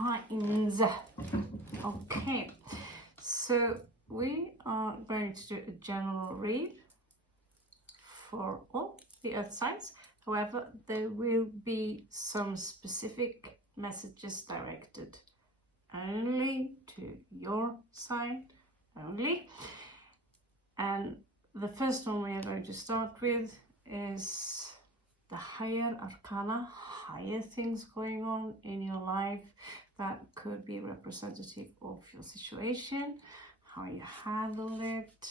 signs. Okay, so we are going to do a general read for all the earth signs. However, there will be some specific messages directed only to your sign only. And the first one we are going to start with is the higher arcana, higher things going on in your life that could be representative of your situation, how you handle it,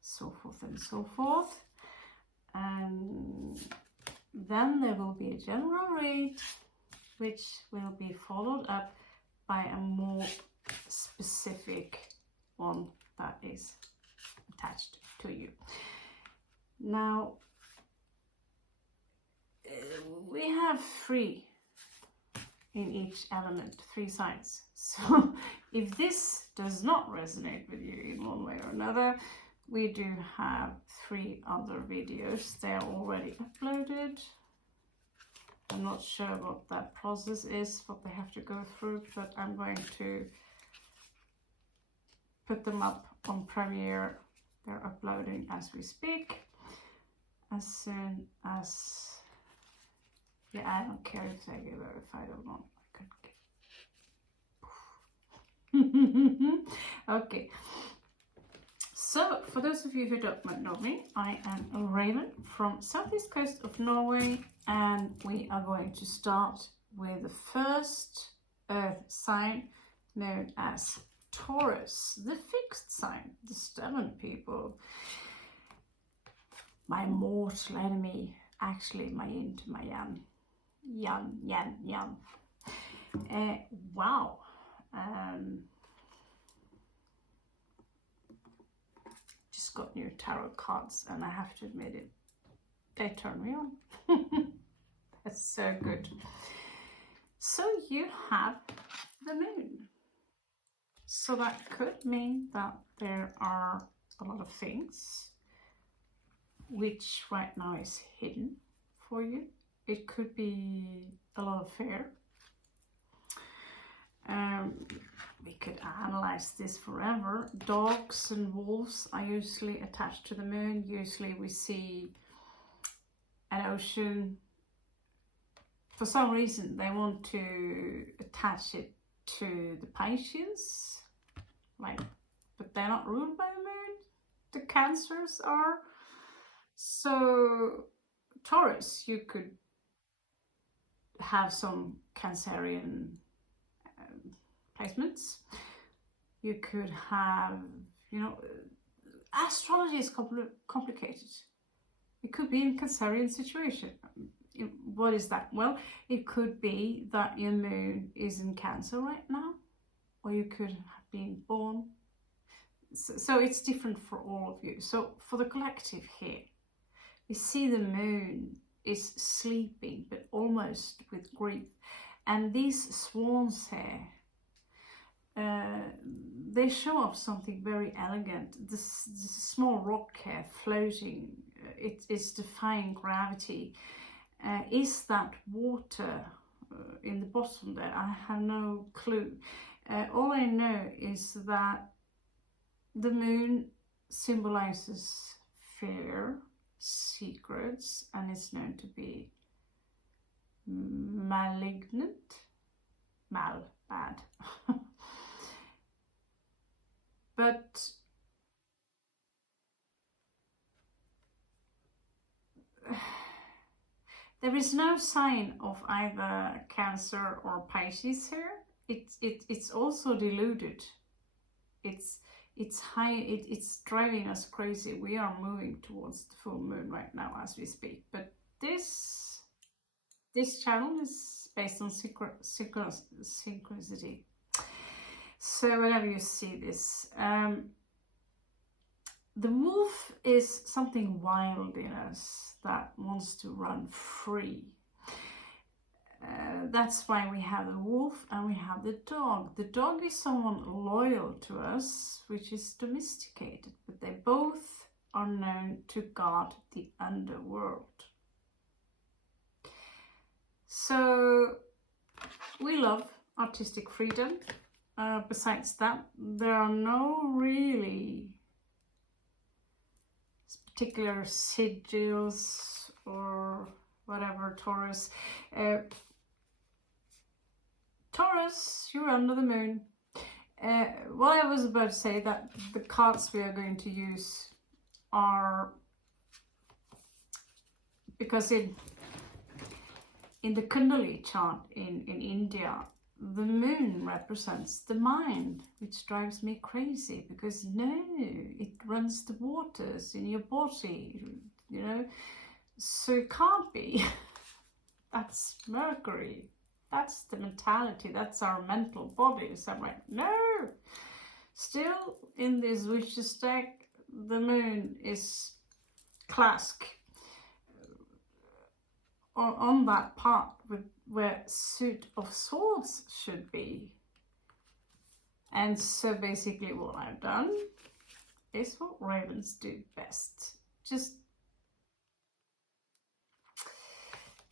so forth and so forth. And then there will be a general read, which will be followed up by a more specific one that is attached to you. Now, we have 3 in each element, 3 signs. So if this does not resonate with you in one way or another, we do have 3 other videos. They are already uploaded. I'm not sure what that process is, what they have to go through, but I'm going to put them up on Premiere. They're uploading as we speak. As soon as, yeah, I don't care if they get verified or not. Okay. So, for those of you who don't know me, I am a Raven from southeast coast of Norway, and we are going to start with the first earth sign known as Taurus, the fixed sign, the stubborn people, my mortal enemy, actually my yin to my yang, yan. Wow. Just got new tarot cards, and I have to admit it, they turn me on. That's so good. So you have the moon. So that could mean that there are a lot of things which right now is hidden for you. It could be a lot of fear. We could analyze this forever. Dogs and wolves are usually attached to the moon. Usually we see an ocean. For some reason they want to attach it to the Pisces, but they're not ruled by the moon. The Cancers are. So Taurus, you could have some Cancerian placements. You could have, astrology is complicated. It could be in Cancerian situation. What is that? Well, it could be that your moon is in Cancer right now, or you could have been born. So it's different for all of you. So for the collective here, we see the moon is sleeping, but almost with grief. And these swans here, they show off something very elegant. This small rock here floating, it's defying gravity. Is that water in the bottom there? I have no clue. All I know is that the moon symbolizes fear, secrets, and it's known to be malignant, bad. But there is no sign of either Cancer or Pisces here. It's also deluded. It's high. It's driving us crazy. We are moving towards the full moon right now as we speak. But this channel is based on synchronicity. So whenever you see this, the wolf is something wild in us that wants to run free. That's why we have the wolf and we have the dog. The dog is someone loyal to us, which is domesticated, but they both are known to guard the underworld. So we love artistic freedom. Besides that, there are no really particular sigils or whatever. Taurus. Taurus, you're under the moon. What I was about to say, that the cards we are going to use are, because in the Kundalini chart in India, the moon represents the mind, which drives me crazy, because no, it runs the waters in your body, you know, so it can't be. That's Mercury. That's the mentality. That's our mental body. So I'm like, no. Still, in this witch's deck, the moon is classic on that part with where suit of swords should be. And so basically what I've done is what ravens do best. Just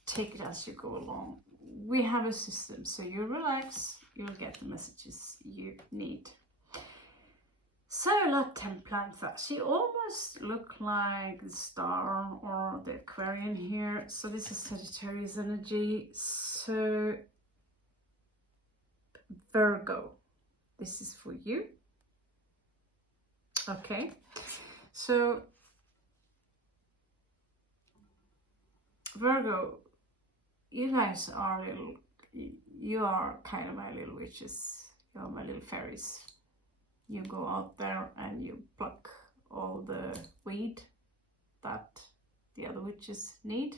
take it as you go along. We have a system, so you relax, you'll get the messages you need. So La Templanza, she almost looked like the star or the Aquarian here. So this is Sagittarius energy. So Virgo, this is for you. Okay, so Virgo, you guys are little, you are kind of my little witches. You're my little fairies. You go out there and you pluck all the weed that the other witches need.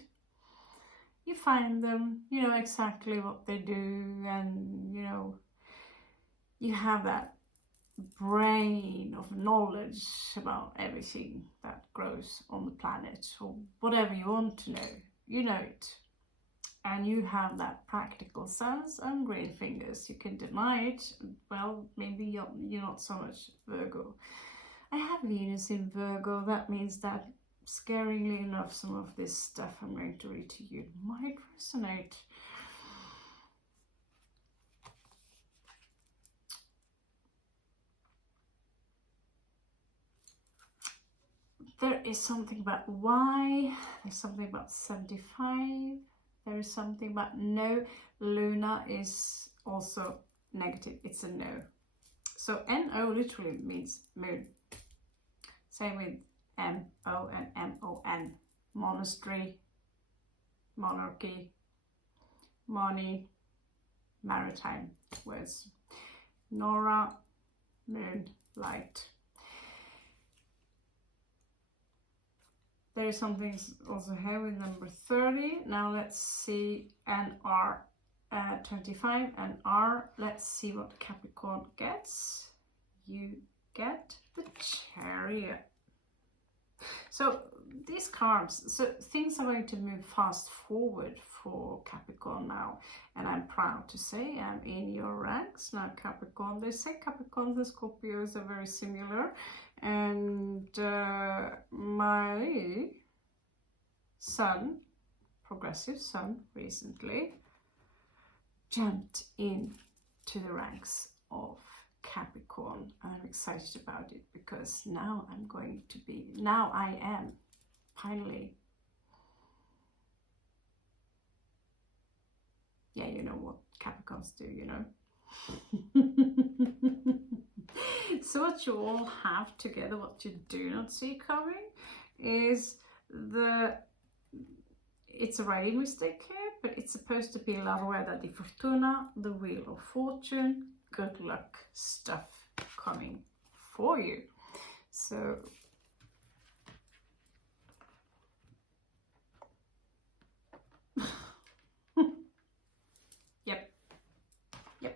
You find them, you know exactly what they do, and you know, you have that brain of knowledge about everything that grows on the planet, or whatever you want to know, you know it. And you have that practical sense and green fingers. You can deny it. Well, maybe you're not so much Virgo. I have Venus in Virgo. That means that, scaringly enough, some of this stuff I'm going to read to you might resonate. There is something about Y. There's something about 75. There is something about no. Luna is also negative. It's a no. So NO literally means moon. Same with MO and MON. Monastery, monarchy, money, maritime words. Nora, moon, light. There is something also here with number 30. Now let's see NR 25 and R. Let's see what Capricorn gets. You get the Chariot. So these cards, so things are going to move fast forward for Capricorn now. And I'm proud to say I'm in your ranks now, Capricorn. They say Capricorns and Scorpios are very similar. And my son, progressive son, recently jumped in to the ranks of Capricorn. I'm excited about it because now I am finally, yeah, you know what Capricorns do, you know. So what you all have together, what you do not see coming, is it's a writing mistake here, but it's supposed to be La Rueda di Fortuna, the Wheel of Fortune. Good luck stuff coming for you. So yep. Yeah,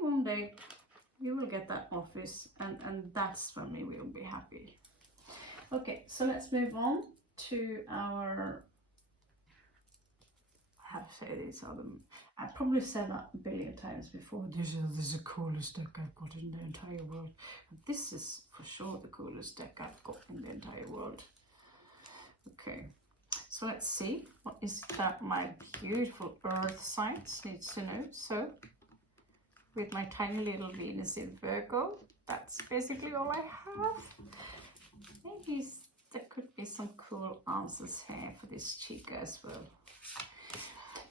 one day you will get that office, and that's when we will be happy. Okay, so let's move on to our, I have to say these are them. I probably said that a billion times before. This is the coolest deck I've got in the entire world. This is for sure the coolest deck I've got in the entire world. Okay, So let's see, what is that my beautiful earth signs needs to know. So with my tiny little Venus in Virgo, that's basically all I have. Maybe there could be some cool answers here for this chica as well.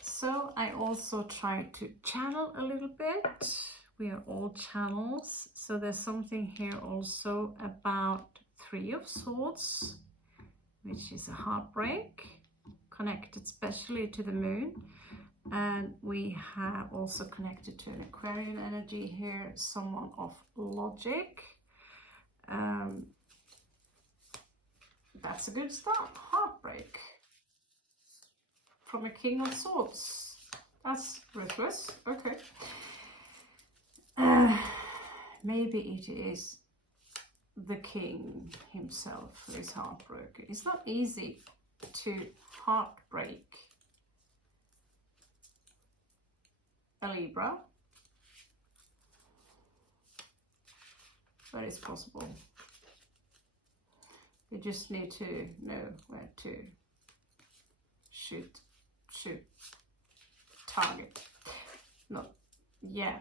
So I also try to channel a little bit. We are all channels. So there's something here also about Three of Swords, which is a heartbreak, connected especially to the moon. And we have also connected to an Aquarian energy here, someone of logic. That's a good start. Heartbreak from a King of Swords. That's ruthless. Okay. Maybe it is the king himself who is heartbroken. It's not easy to heartbreak a Libra, but it's possible. You just need to know where to shoot, target. Not, yeah,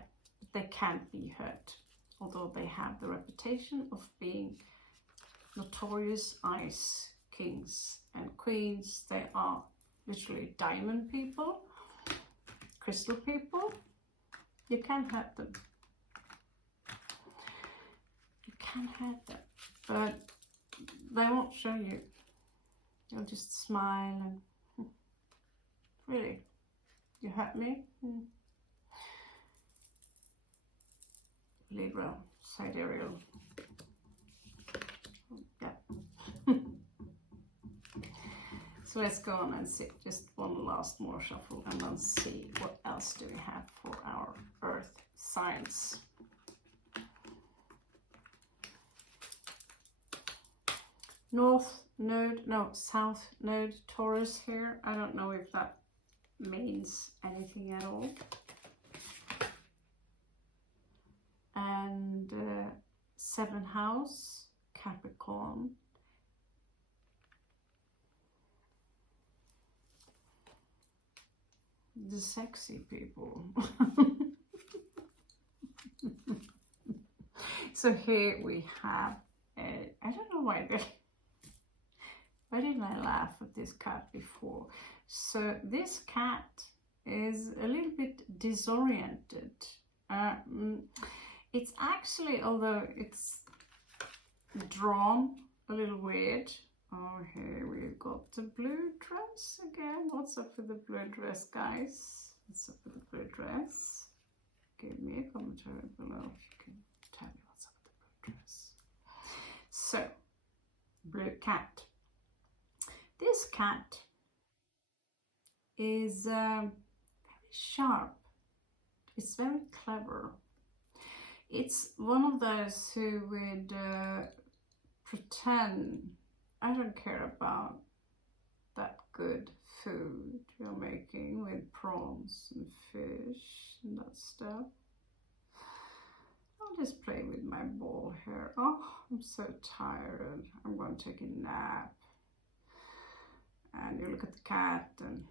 they can't be hurt, although they have the reputation of being notorious ice kings and queens. They are literally diamond people, crystal people. You can't hurt them. You can't hurt them, but they won't show you. They'll just smile and really, you hurt me? Libra, sidereal. Yeah. So let's go on and see just one last more shuffle and then see what else do we have for our earth signs. North node, no, south node, Taurus here. I don't know if that means anything at all. And 7th house, Capricorn. The sexy people. So here we have, I don't know why didn't I laugh at this cat before? So this cat is a little bit disoriented. It's actually, although it's drawn a little weird. Oh, here we've got the blue dress again. What's up with the blue dress, guys? What's up with the blue dress? Give me a commentary below if you can tell me what's up with the blue dress. So, blue cat. This cat is very sharp. It's very clever. It's one of those who would pretend, I don't care about that good food you're making with prawns and fish and that stuff. I'll just play with my ball here. Oh, I'm so tired. I'm going to take a nap. And you look at the cat and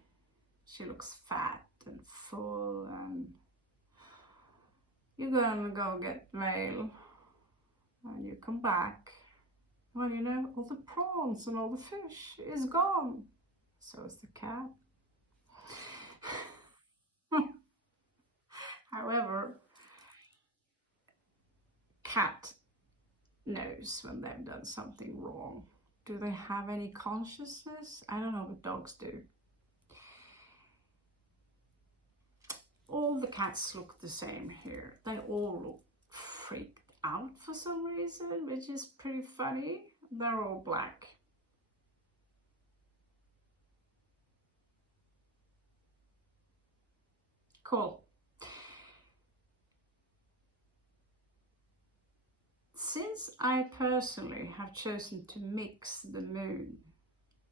she looks fat and full, and you're gonna go get mail and you come back. Well, you know, all the prawns and all the fish is gone. So is the cat. However, cat knows when they've done something wrong. Do they have any consciousness? I don't know, but dogs do. All the cats look the same here. They all look freaked out for some reason, which is pretty funny. They're all black. Cool. Since I personally have chosen to mix the moon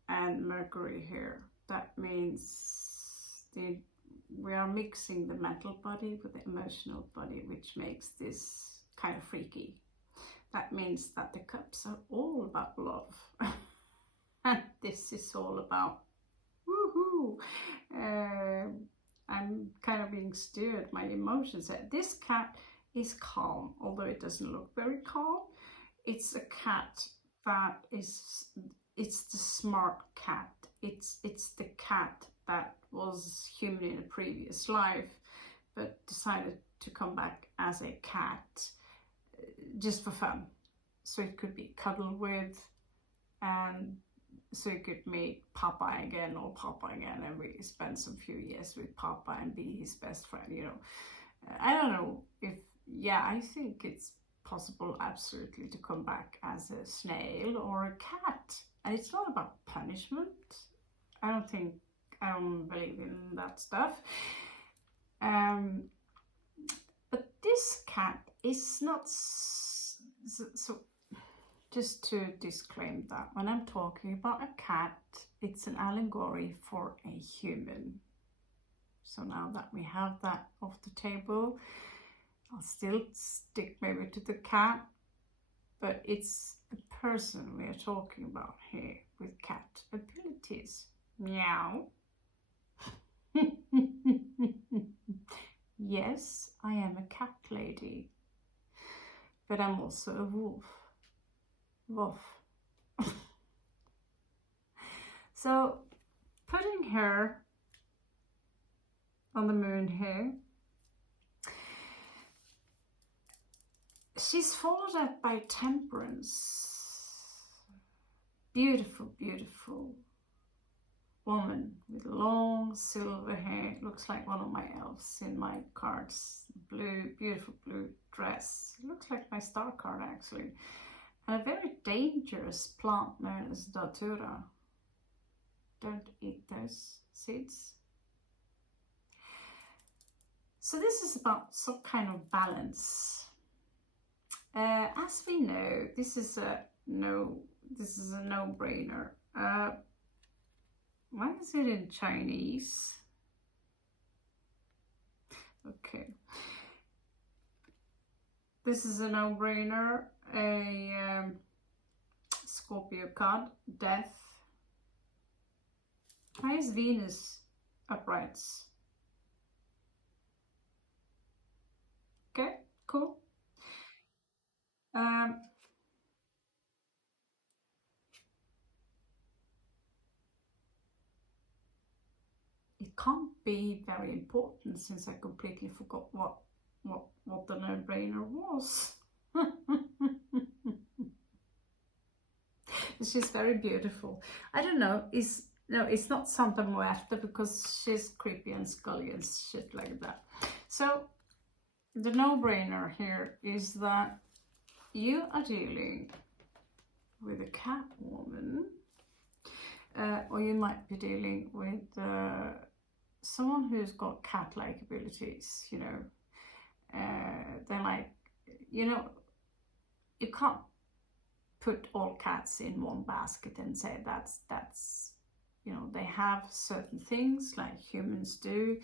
and Mercury here, that means we are mixing the mental body with the emotional body, which makes this kind of freaky. That means that the cups are all about love. And this is all about know. I'm kind of being steered, my emotions. This cat is calm, although it doesn't look very calm. It's a cat that is, it's the smart cat. It's the cat that was human in a previous life, but decided to come back as a cat just for fun. So it could be cuddled with, and so you could meet Papa again, and we spend some few years with Papa and be his best friend, you know. I don't know if, yeah, I think it's possible absolutely to come back as a snail or a cat. And it's not about punishment. I don't believe in that stuff. But this cat is not so just to disclaim that when I'm talking about a cat, it's an allegory for a human. So now that we have that off the table, I'll still stick maybe to the cat, but it's a person we are talking about here with cat abilities. Meow. Yes, I am a cat lady, but I'm also a wolf. Woof. So putting her on the moon here, she's followed up by Temperance. Beautiful, beautiful woman with long silver hair. Looks like one of my elves in my cards. Blue, beautiful blue dress. Looks like my star card actually. And a very dangerous plant known as Datura. Don't eat those seeds. So this is about some kind of balance. As we know, this is a no-brainer. Why is it in Chinese? Okay. This is a no-brainer. A Scorpio card, death. Why is Venus uprights? Okay, cool. It can't be very important since I completely forgot what the no-brainer was. She's very beautiful. I don't know, no, it's not Santa Muerte because she's creepy and scully and shit like that. So the no-brainer here is that you are dealing with a cat woman, or you might be dealing with someone who's got cat-like abilities, you know. They're like, you know, you can't put all cats in one basket and say that's you know, they have certain things like humans do.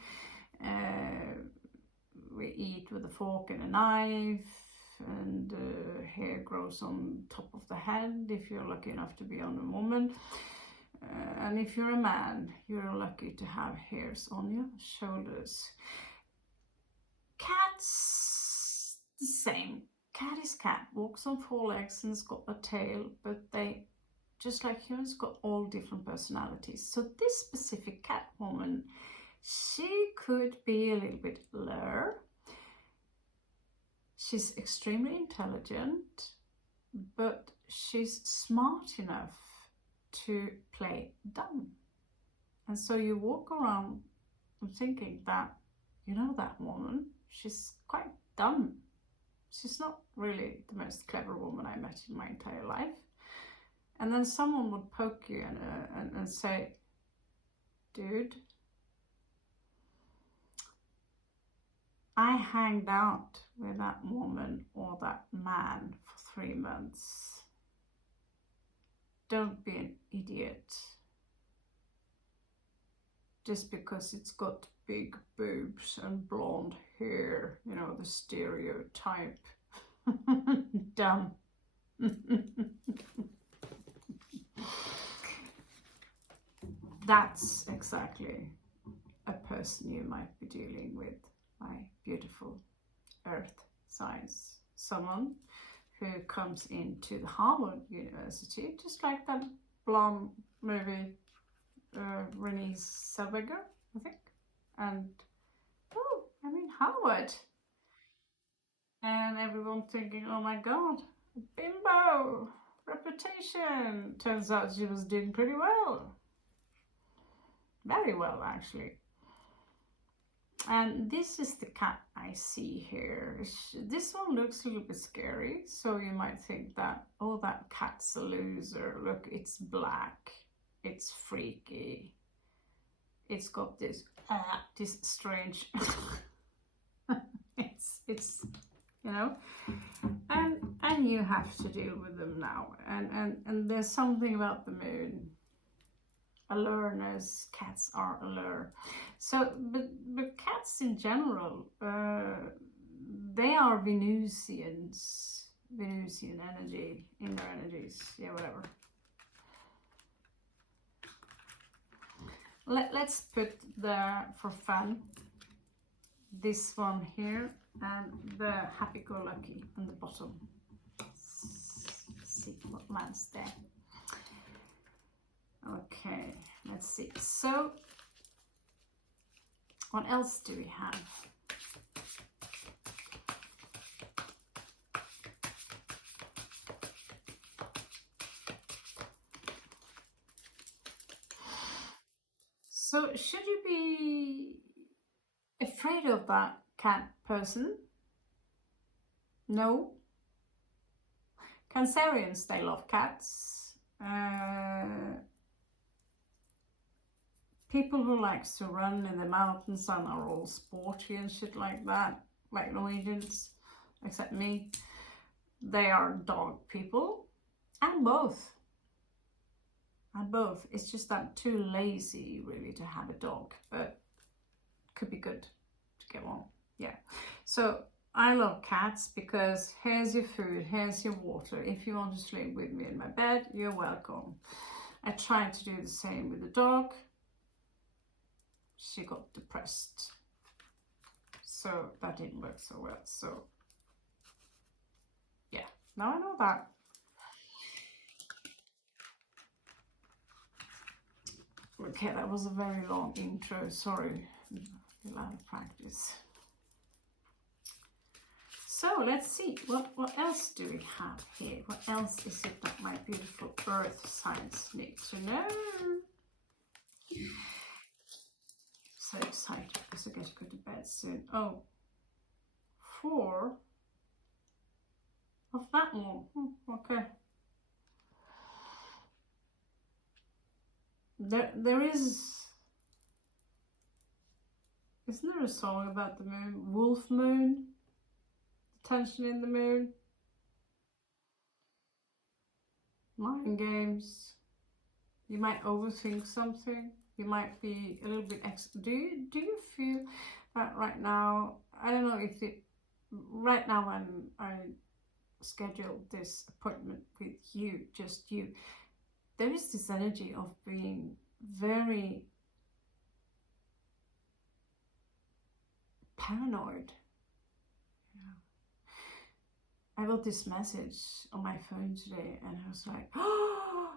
We eat with a fork and a knife, and hair grows on top of the head if you're lucky enough to be on a woman. And if you're a man, you're lucky to have hairs on your shoulders. Cats, the same. Cat is cat, walks on four legs and has got a tail, but they, just like humans, got all different personalities. So this specific cat woman, she could be a little bit lure. She's extremely intelligent, but she's smart enough to play dumb. And so you walk around thinking that, you know, that woman, she's quite dumb. She's not really the most clever woman I met in my entire life. And then someone would poke you and say, dude, I hanged out with that woman or that man for 3 months. Don't be an idiot. Just because it's got big boobs and blonde hair, you know, the stereotype. Dumb. that's exactly a person you might be dealing with, my beautiful earth signs. Someone who comes into the Harvard University, just like that blonde movie, Renée Zellweger, I think. And, oh, I mean, Harvard. And everyone thinking, oh my God, bimbo, reputation. Turns out she was doing pretty well. Very well, actually. And this is the cat I see here. This one looks a little bit scary, so you might think that, oh, that cat's a loser. Look, it's black, it's freaky, it's got this strange, it's you know, and you have to deal with them now. And there's something about the moon. Alertness, cats are alert. So, but cats in general, they are Venusians, Venusian energy, inner energies, yeah, whatever. Let's put for fun, this one here and the happy-go-lucky on the bottom. Let's see what lands there. Okay, let's see. So, what else do we have? So, should you be afraid of that cat person? No. Cancerians, they love cats. People who likes to run in the mountains and are all sporty and shit like that, like Norwegians, except me, they are dog people, and both. And both. It's just that I'm too lazy really to have a dog, but could be good to get one. Yeah. So I love cats because here's your food, here's your water. If you want to sleep with me in my bed, you're welcome. I tried to do the same with the dog. She got depressed, so that didn't work so well. So yeah, now I know that. Okay, that was a very long intro, sorry, a lot of practice. So let's see, what else do we have here? What else is it that my beautiful earth signs need to know? So excited because I get to go to bed soon. Oh, 4 of that one. Okay. There isn't there a song about the moon? Wolf moon? The tension in the moon? Mind games. You might overthink something. You might be a little bit do you feel that right now, I don't know if it, right now when I scheduled this appointment with you, just you, there is this energy of being very paranoid. I got this message on my phone today and I was like, oh,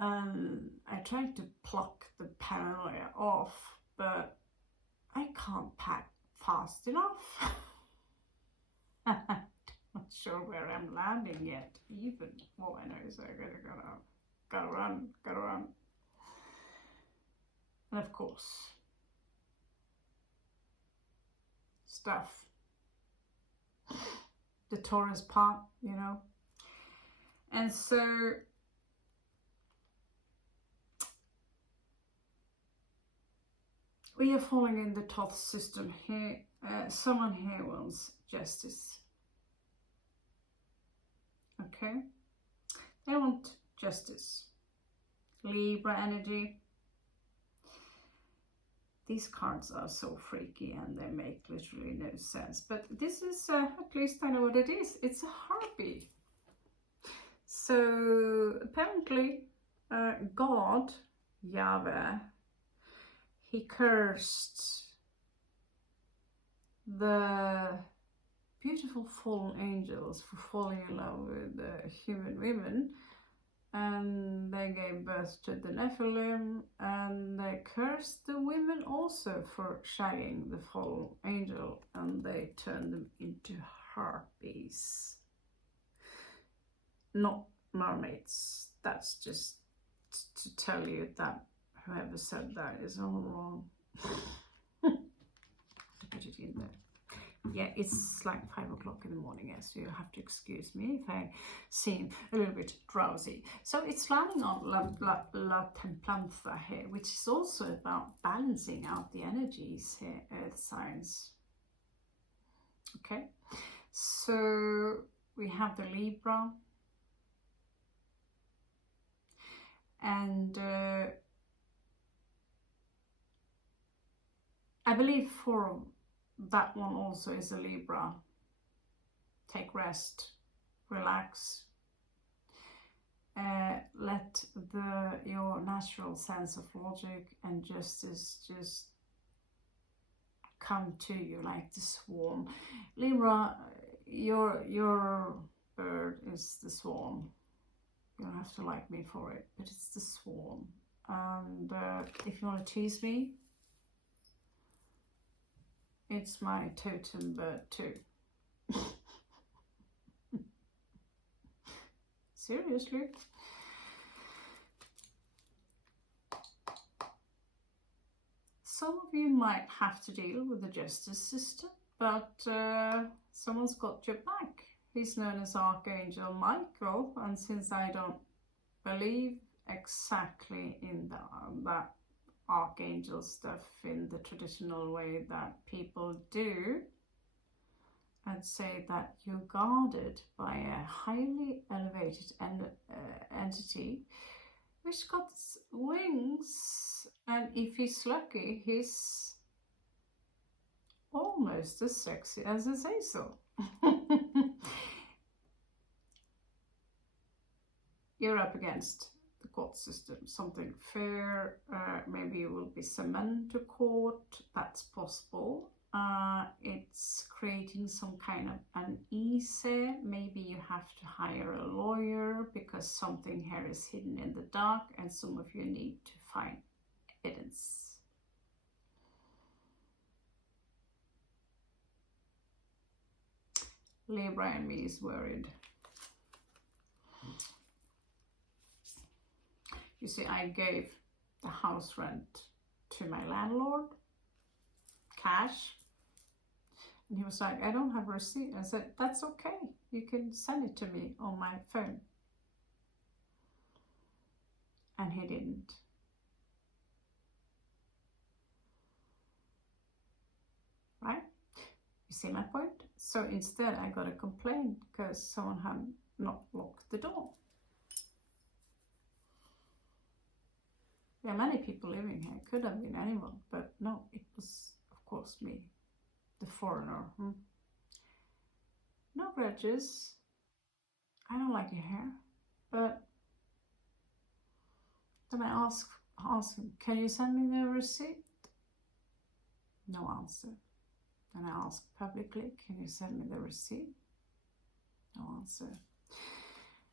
I tried to pluck the paranoia off, but I can't pack fast enough. I'm not sure where I'm landing yet, even. All I know is I gotta run. And of course, stuff. The Taurus part, you know. And so we are falling in the Thoth system here. Someone here wants justice. Okay? They want justice. Libra energy. These cards are so freaky and they make literally no sense. But this is, at least I know what it is. It's a harpy. So apparently God Yahweh, he cursed the beautiful fallen angels for falling in love with the human women, and they gave birth to the Nephilim, and they cursed the women also for shagging the fallen angel, and they turned them into harpies, not mermaids. That's just to tell you that whoever said that is all wrong. To put it in there. Yeah, it's like 5 o'clock in the morning, so you have to excuse me if I seem a little bit drowsy. So it's landing on La Templanza here, which is also about balancing out the energies here, earth signs. Okay, so we have the Libra, and I believe for that one also is a Libra. Take rest, relax, let your natural sense of logic and justice just come to you like the swan. Libra, your bird is the swan. You don't have to like me for it, but it's the swan. And if you want to tease me, it's my totem bird too. Seriously. Some of you might have to deal with the justice system, but someone's got your back. He's known as Archangel Michael, and since I don't believe exactly in that archangel stuff in the traditional way that people do, I'd say that you're guarded by a highly elevated entity which got wings, and if he's lucky, he's almost as sexy as I say so. You're up against the court system, something fair. Maybe you will be summoned to court. That's possible. It's creating some kind of unease. Maybe you have to hire a lawyer because something here is hidden in the dark, and some of you need to find evidence. Libra and me is worried. You see, I gave the house rent to my landlord, cash, and he was like, I don't have a receipt. I said, that's okay, you can send it to me on my phone. And he didn't. Right? You see my point? So instead I got a complaint because someone had not locked the door. There are many people living here. It could have been anyone, but no, it was, of course, me, the foreigner. No grudges. I don't like your hair, but then I ask him, can you send me the receipt? No answer. Then I ask publicly, can you send me the receipt? No answer.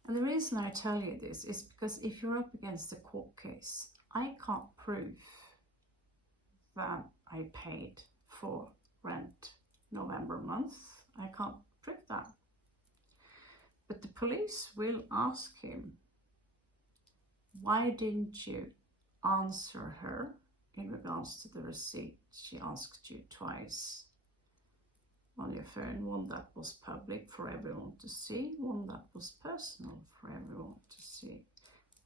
And the reason I tell you this is because if you're up against a court case, I can't prove that I paid for rent November month. I can't prove that. But the police will ask him, why didn't you answer her in regards to the receipt? She asked you twice on your phone, one that was public for everyone to see, one that was personal for everyone to see.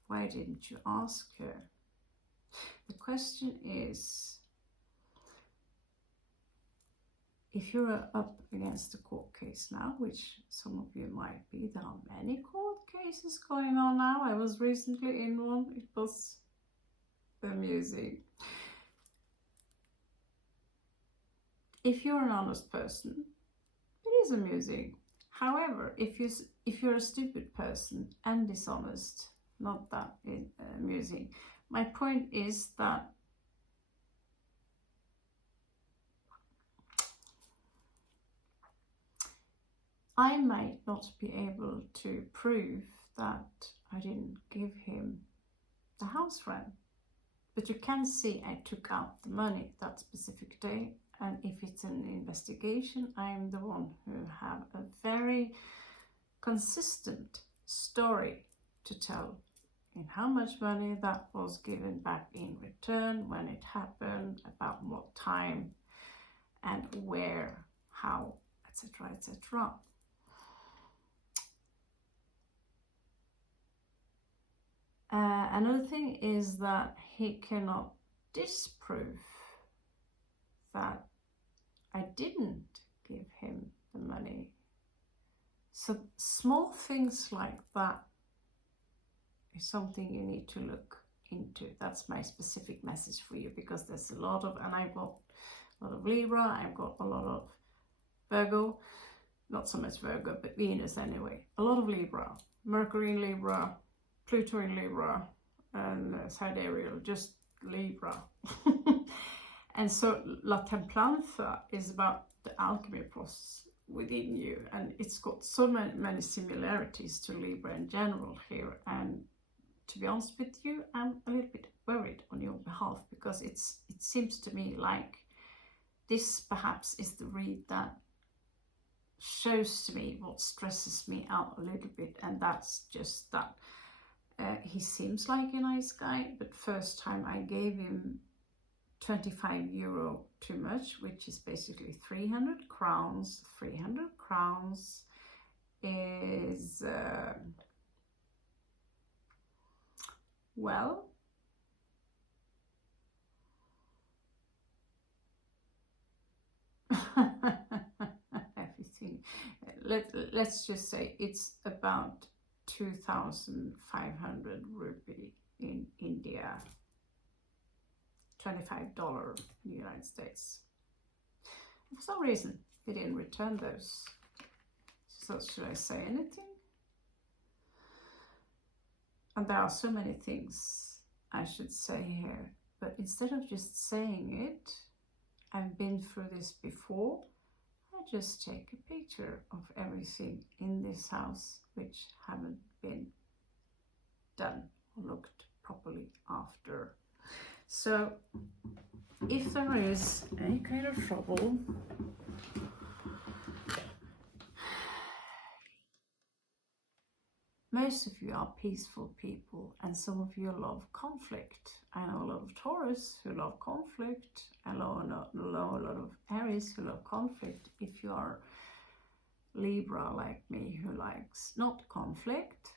Why didn't you ask her? The question is, if you're up against a court case now, which some of you might be, there are many court cases going on now. I was recently in one. It was amusing. If you're an honest person, it is amusing. However, if you're a stupid person and dishonest, not that amusing. my point is that I might not be able to prove that I didn't give him the house rent. But you can see I took out the money that specific day, and if it's an investigation, I'm the one who have a very consistent story to tell in how much money that was given back in return, when it happened, about what time, and where, how, etc., etc. Another thing is that he cannot disprove that I didn't give him the money. So small things like that is something you need to look into. That's my specific message for you, because there's a lot of, and I've got a lot of Libra, I've got a lot of Virgo, not so much Virgo, but Venus anyway. A lot of Libra, Mercury in Libra, Pluto in Libra, and sidereal, just Libra. And so La Templanza is about the alchemy process within you, and it's got so many similarities to Libra in general here. And to be honest with you, I'm a little bit worried on your behalf, because it seems to me like this perhaps is the read that shows to me what stresses me out a little bit, and that's just that he seems like a nice guy, but first time I gave him 25 euro too much, which is basically 300 crowns. 300 crowns is well, everything, let's just say it's about 2,500 rupee in India, $25 in the United States. For some reason, he didn't return those. So should I say anything? And there are so many things I should say here, but instead of just saying it, I've been through this before, I just take a picture of everything in this house which haven't been done or looked properly after. So if there is any kind of trouble, most of you are peaceful people, and some of you love conflict. I know a lot of Taurus who love conflict. I know a lot of Aries who love conflict. If you are Libra like me, who likes not conflict,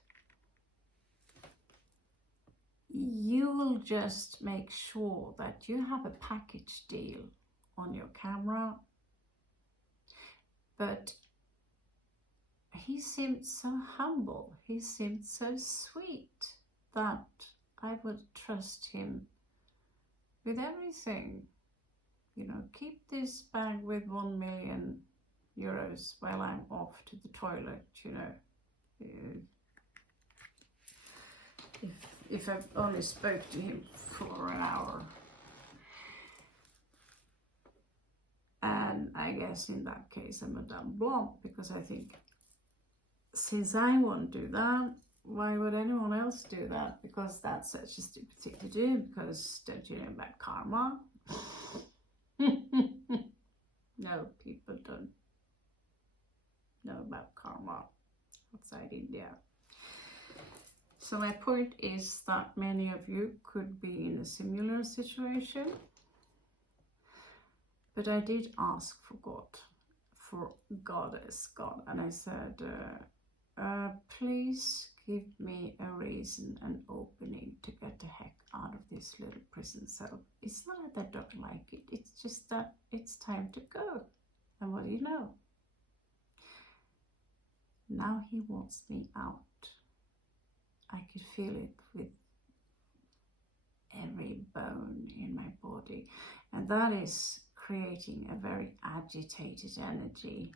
you will just make sure that you have a package deal on your camera. But he seemed so humble, he seemed so sweet, that I would trust him with everything. You know, keep this bag with 1 million euros while I'm off to the toilet, you know. If I only spoke to him for an hour. And I guess in that case I'm a dumb blonde, because I think, since I won't do that, why would anyone else do that? Because that's such a stupid thing to do, because don't you know about karma? No, people don't know about karma outside India. So my point is that many of you could be in a similar situation. But I did ask for God, and I said, please give me a reason, an opening to get the heck out of this little prison cell. It's not that I don't like it, it's just that it's time to go. And what do you know? Now he wants me out. I could feel it with every bone in my body, and that is creating a very agitated energy.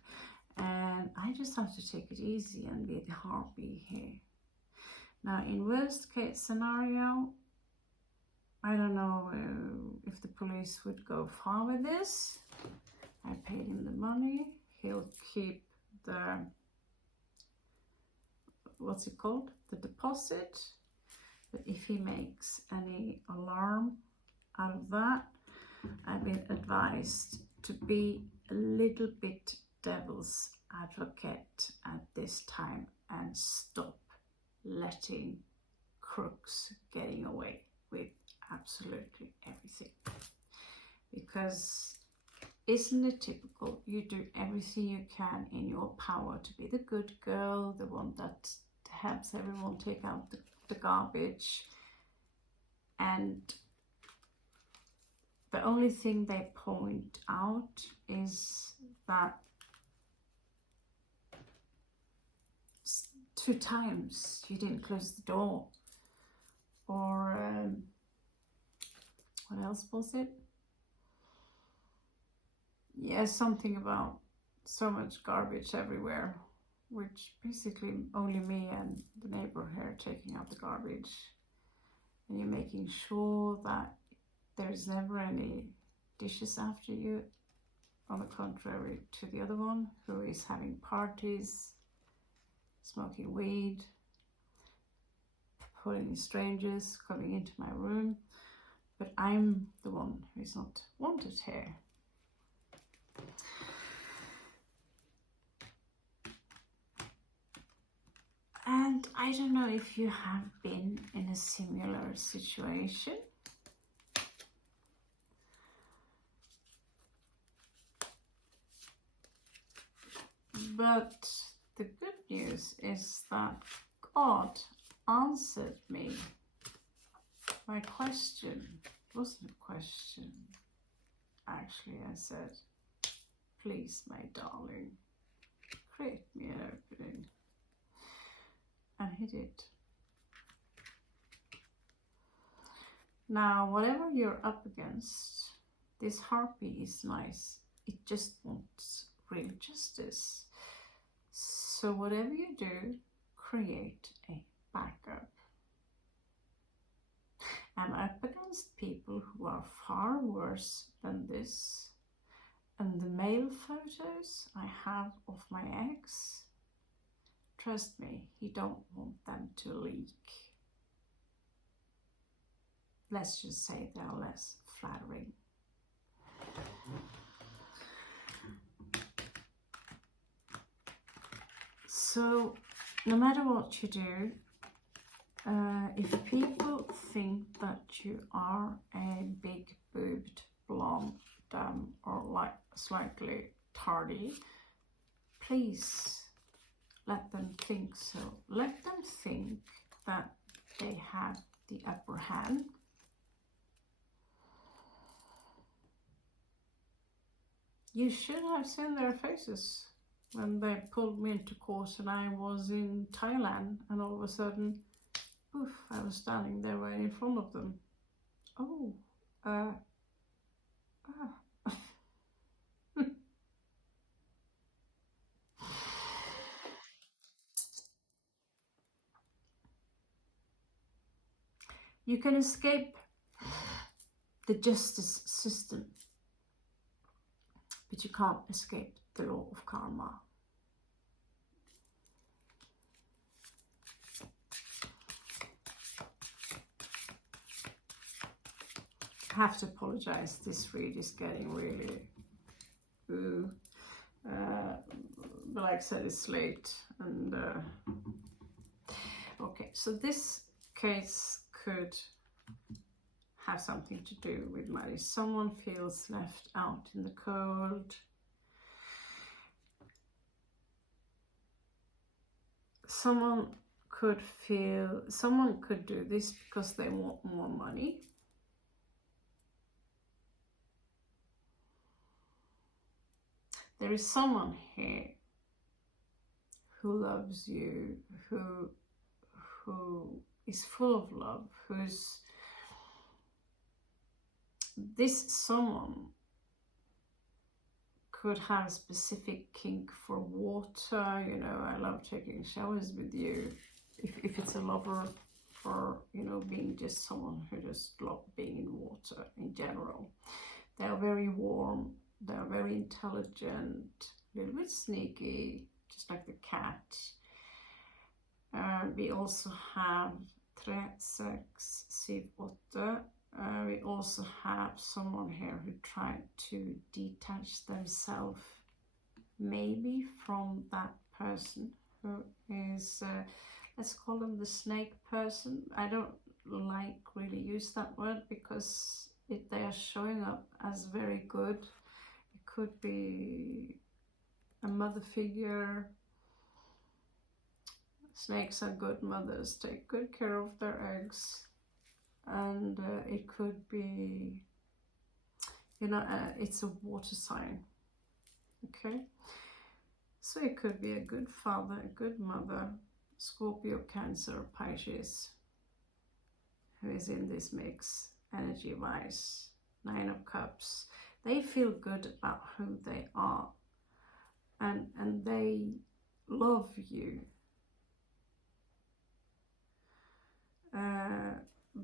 And I just have to take it easy and be the harpy here. Now, in worst case scenario, I don't know if the police would go far with this. I paid him the money. He'll keep the, what's it called? The deposit. But if he makes any alarm out of that, I've been advised to be a little bit devil's advocate at this time and stop letting crooks getting away with absolutely everything. Because isn't it typical? You do everything you can in your power to be the good girl, the one that helps everyone take out the garbage, and the only thing they point out is that 2 times you didn't close the door, or what else was it? Yeah, something about so much garbage everywhere, which basically only me and the neighbor here taking out the garbage, and you're making sure that there's never any dishes after you, on the contrary to the other one who is having parties, smoking weed, pulling strangers coming into my room, but I'm the one who's not wanted here. And I don't know if you have been in a similar situation. But the good news is that God answered me. My question wasn't a question. Actually, I said, please, my darling, create me an opening. And he did. Now, whatever you're up against, this harpy is nice. It just wants real justice. So whatever you do, create a backup. I'm up against people who are far worse than this. And the male photos I have of my ex, trust me, he don't want them to leak. Let's just say they are less flattering. So, no matter what you do, if people think that you are a big-boobed, blonde, dumb, or like slightly tardy, please let them think so. Let them think that they have the upper hand. You should have seen their faces when they pulled me into court and I was in Thailand, and all of a sudden, poof, I was standing there right in front of them. Oh, You can escape the justice system, but you can't escape the law of karma. I have to apologize, this read is getting really but like I said, it's late, and okay, so this case could have something to do with money. Someone feels left out in the cold. Someone could do this because they want more money. There is someone here who loves you, who is full of love, this someone could have a specific kink for water. You know, I love taking showers with you. If it's a lover for, you know, being just someone who just loves being in water in general. They are very warm, they are very intelligent, a little bit sneaky, just like the cat. We also have 3, 6, 7, 8. We also have someone here who tried to detach themselves maybe from that person who is, let's call them the snake person. I don't like really use that word because they are showing up as very good. It could be a mother figure. Snakes are good mothers, take good care of their eggs. And it could be, you know, it's a water sign, okay? So it could be a good father, a good mother, Scorpio, Cancer, Pisces, who is in this mix, energy-wise. 9 of Cups. They feel good about who they are, and they love you.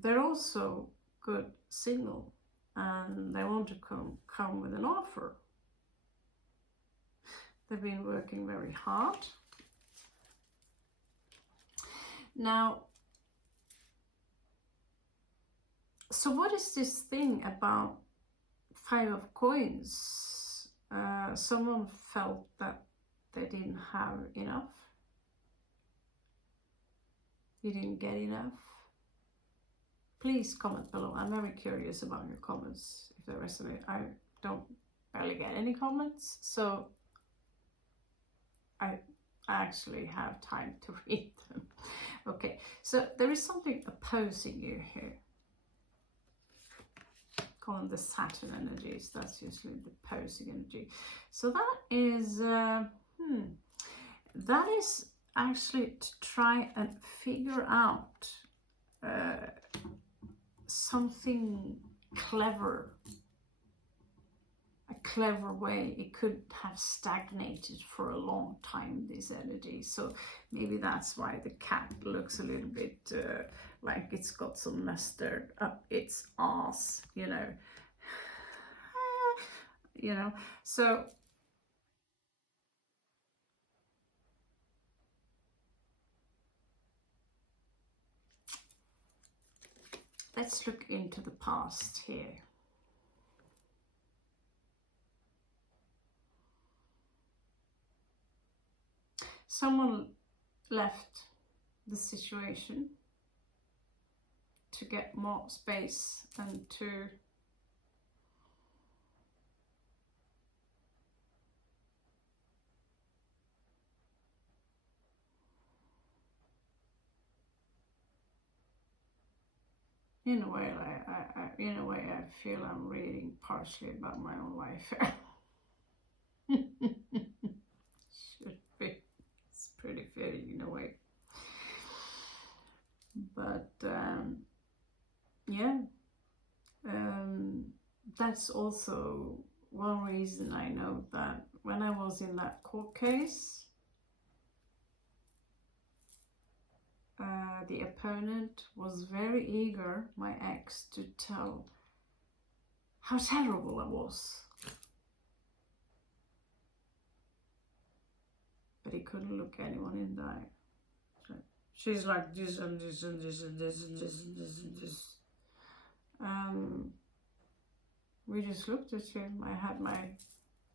They're also good single, and they want to come with an offer. They've been working very hard. Now, so what is this thing about 5 of Coins? Someone felt that they didn't have enough. You didn't get enough. Please comment below. I'm very curious about your comments, if they resonate. I don't barely get any comments, so I actually have time to read them. Okay, so there is something opposing you here. Call them the Saturn energies. That's usually the opposing energy. So that is, that is actually to try and figure out something clever, a clever way. It could have stagnated for a long time, this energy. So maybe that's why the cat looks a little bit like it's got some mustard up its arse, you know. You know, so let's look into the past here. Someone left the situation to get more space and to in a way, I feel I'm reading partially about my own life. Should be. It's pretty fitting in a way. But yeah, that's also one reason I know that when I was in that court case, the opponent was very eager, my ex, to tell how terrible I was. But he couldn't look anyone in the eye. So she's like this and this and this and this and this and this and this. We just looked at him. I had my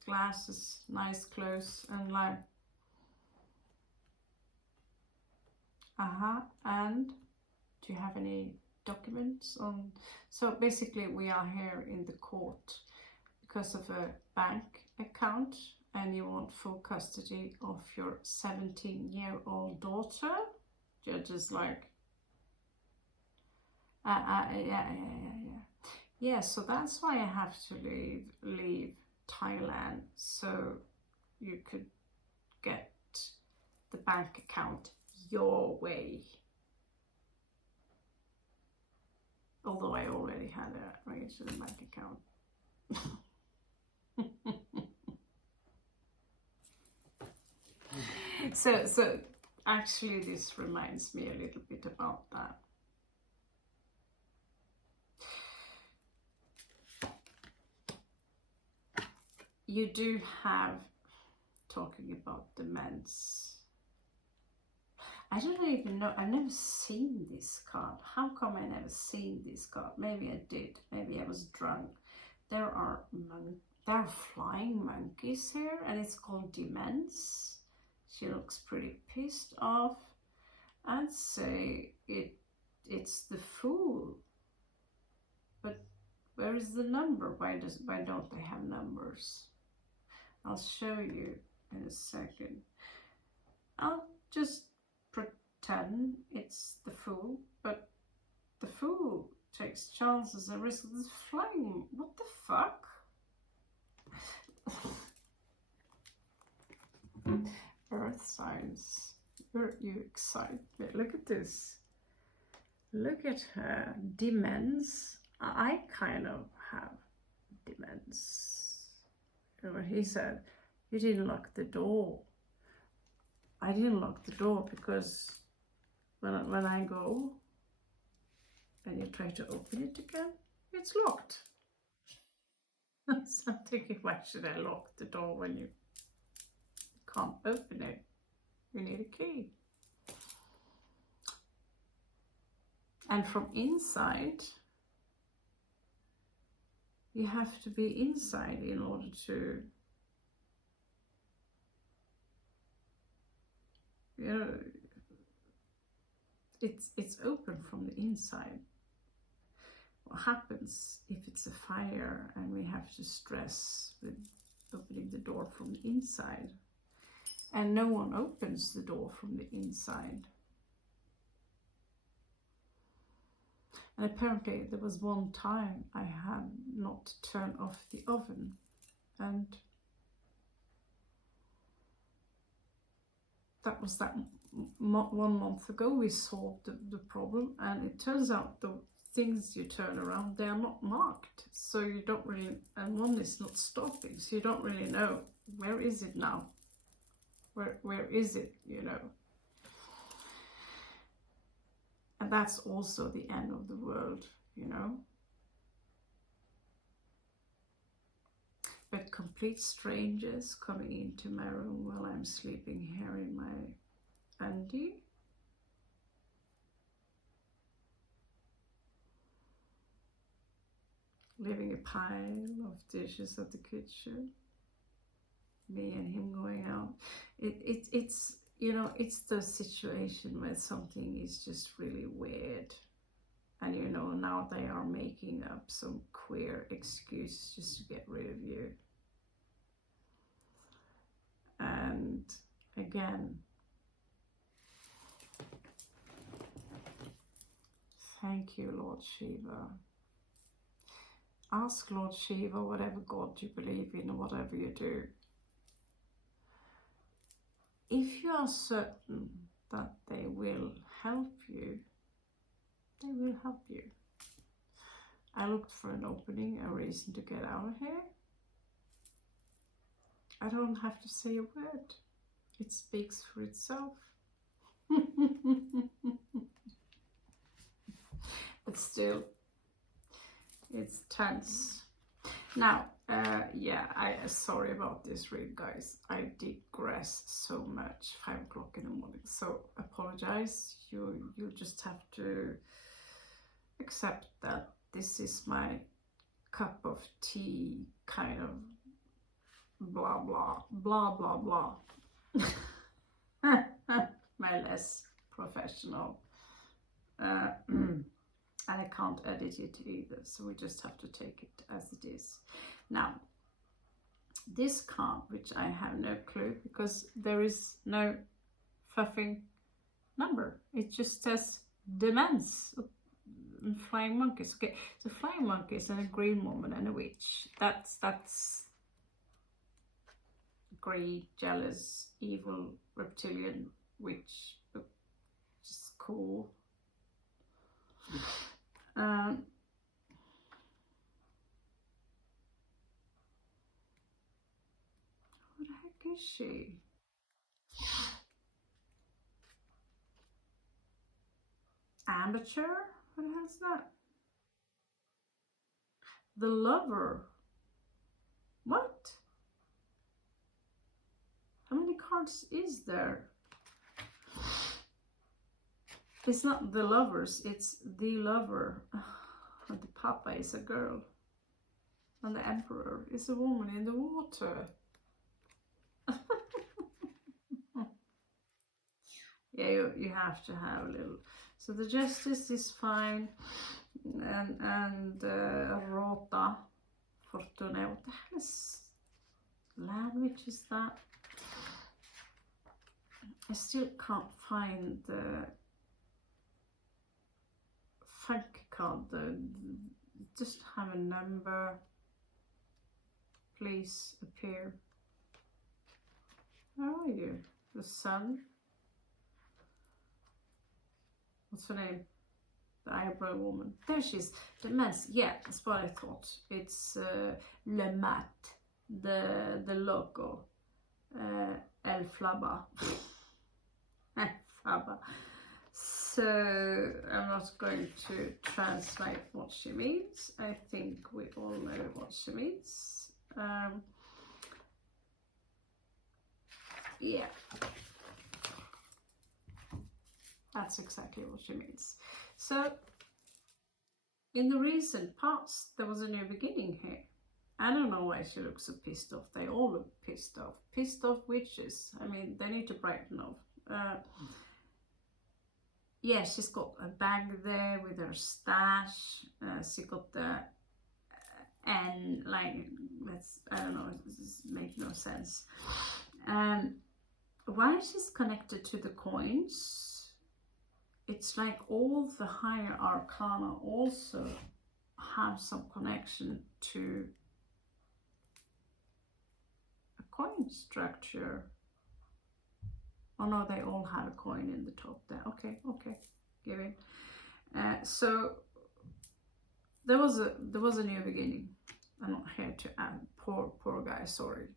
glasses nice close and like, and do you have any documents on? So basically we are here in the court because of a bank account and you want full custody of your 17-year-old daughter. Judge is like, yeah, so that's why I have to leave Thailand, so you could get the bank account your way. Although I already had a registered bank account. So actually this reminds me a little bit about that. you do have, talking about demands, I don't even know, I've never seen this card. How come I never seen this card? Maybe I did, maybe I was drunk. There are flying monkeys here, and it's called Demands. She looks pretty pissed off. I'd say it's the Fool. But where is the number? Why don't they have numbers? I'll show you in a second. I'll just pretend it's the Fool, but the Fool takes chances and risks this flying. What the fuck? Earth signs. Are you excited? Look at this. Look at her. Demands. I kind of have demands. He said, you didn't lock the door. I didn't lock the door because when I go and you try to open it again, it's locked. So I'm thinking, why should I lock the door when you can't open it? You need a key. And from inside, you have to be inside in order to, you know, it's open from the inside. What happens if it's a fire and we have to stress with opening the door from the inside, and no one opens the door from the inside? And apparently there was one time I had not turned off the oven, and that was 1 month ago we solved the problem, and it turns out the things you turn around, they are not marked, so you don't really, and one is not stopping, so you don't really know where is it now, where is it, you know. And that's also the end of the world, you know. But complete strangers coming into my room while I'm sleeping here in my undie. Leaving a pile of dishes at the kitchen. Me and him going out. It's, you know, it's the situation where something is just really weird. And you know, now they are making up some queer excuse just to get rid of you. And again, thank you, Lord Shiva. Ask Lord Shiva, whatever God you believe in, or whatever you do. If you are certain that they will help you, they will help you. I looked for an opening, a reason to get out of here. I don't have to say a word. It speaks for itself. But still, it's tense. Now, yeah, sorry about this read, guys. I digress so much. 5 o'clock in the morning. So apologize. You just have to accept that this is my cup of tea, kind of blah blah blah blah blah. My less professional. And I can't edit it either, so we just have to take it as it is. Now, this card, which I have no clue, because there is no fucking number. It just says demands. Flying monkeys. Okay, so flying monkeys and a green woman and a witch. That's greed, jealous, evil, reptilian witch. Just cool. Who the heck is she? Amateur? What the hell is that? The Lover. What? cards is there? It's not the lovers, it's the lover. And the Papa is a girl. And the Emperor is a woman in the water. Yeah, you have to have a little. So the Justice is fine. And Rota Fortuna. What the hell is language is that? I still can't find the funky card. Just have a number. Please appear. Where are you? The Sun. What's her name? The eyebrow woman. There she is. The mess. Yeah, that's what I thought. It's Le Mat. The loco. El Flaba. El Flaba. So I'm not going to translate what she means. I think we all know what she means. Yeah. That's exactly what she means. So, in the recent past, there was a new beginning here. I don't know why she looks so pissed off. They all look pissed off. Pissed off witches. I mean, they need to brighten up. Yeah, she's got a bag there with her stash. She got the and like, I don't know, this makes no sense. Why she's connected to the coins? It's like all the higher arcana also have some connection to a coin structure. Oh no, they all have a coin in the top there. Okay, give it. So there was a new beginning. I'm not here to add. Poor guy. Sorry.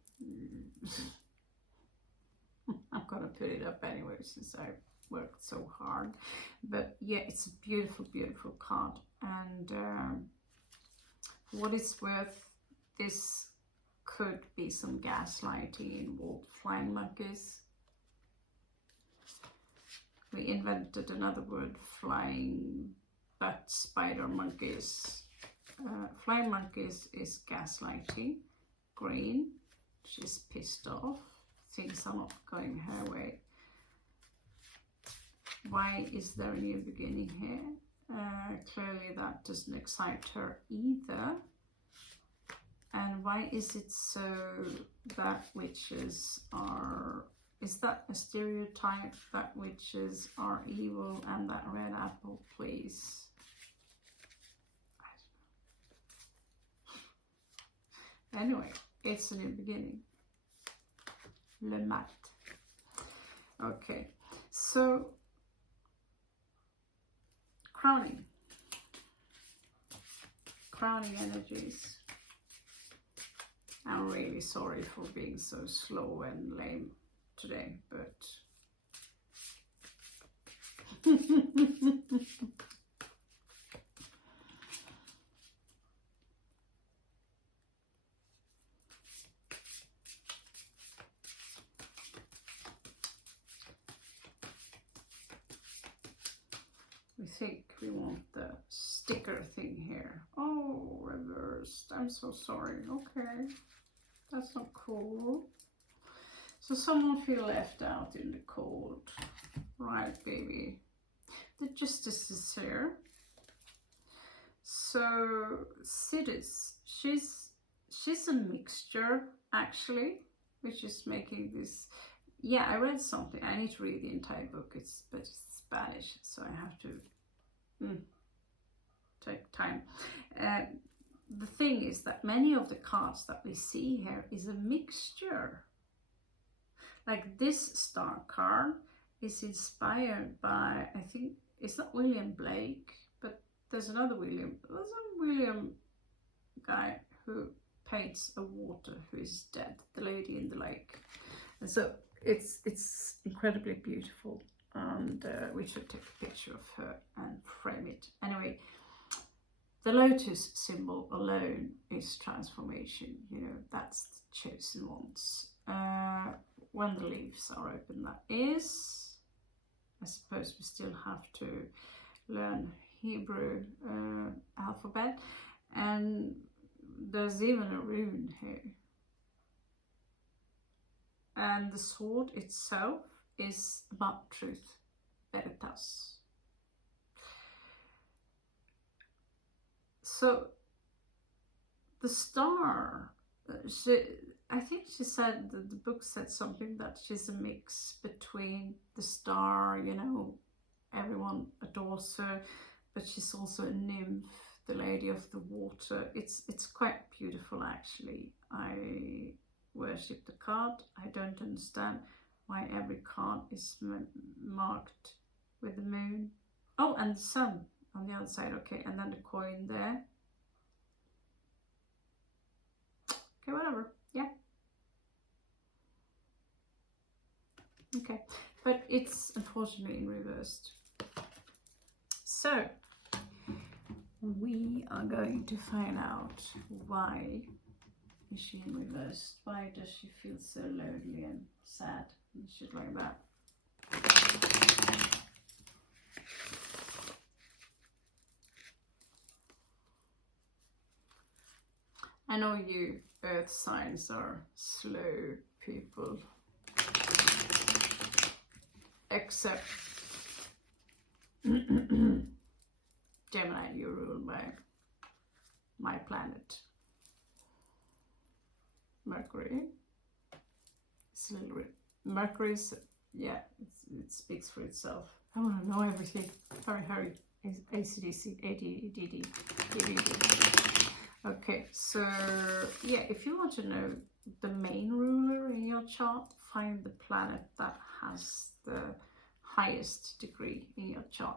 I'm gonna put it up anyway since I worked so hard. But yeah, it's a beautiful, beautiful card. And what it's worth, this could be some gaslighting involved. Flying monkeys. We invented another word, flying butt spider monkeys. Flying monkeys is gaslighting. Green, she's pissed off. Things are not going her way. Why is there a new beginning here? Clearly that doesn't excite her either. And why is it so that witches are... Is that a stereotype that witches are evil and that red apple, please? Anyway, it's a new beginning. Le Mat. Okay, so crowning energies. I'm really sorry for being so slow and lame today, but we think we want the sticker thing here. Oh, reversed. I'm so sorry. Okay, that's not cool. So someone feel left out in the cold. Right, baby. The Justice is here. So Cities, she's a mixture actually, which is making this. Yeah, I read something. I need to read the entire book. But it's Spanish, so I have to take time. The thing is that many of the cards that we see here is a mixture. Like this star card is inspired by, I think, it's not William Blake, but there's another William. There's a William guy who paints a water who is dead, the lady in the lake. And so it's incredibly beautiful. And we should take a picture of her and frame it. Anyway, the lotus symbol alone is transformation. You know, that's the chosen ones. when the leaves are open. That is, I suppose we still have to learn Hebrew alphabet, and there's even a rune here. And the sword itself is about truth, veritas. So the star, I think she said, the book said something that she's a mix between the star, you know, everyone adores her, but she's also a nymph, the lady of the water. It's quite beautiful, actually. I worship the card. I don't understand why every card is marked with the moon. Oh, and the sun on the other side. Okay, and then the coin there. Okay, whatever. Yeah. Okay, but it's unfortunately in reversed. So we are going to find out why is she in reverse. Why does she feel so lonely and sad and shit like that? I know you earth signs are slow people, except Gemini, you're ruled by my planet Mercury. It's a little bit, Mercury's, yeah, it speaks for itself. I want to know everything. Hurry, ACDC, ADD. Okay, so yeah, if you want to know the main ruler in your chart, find the planet that has the highest degree in your chart,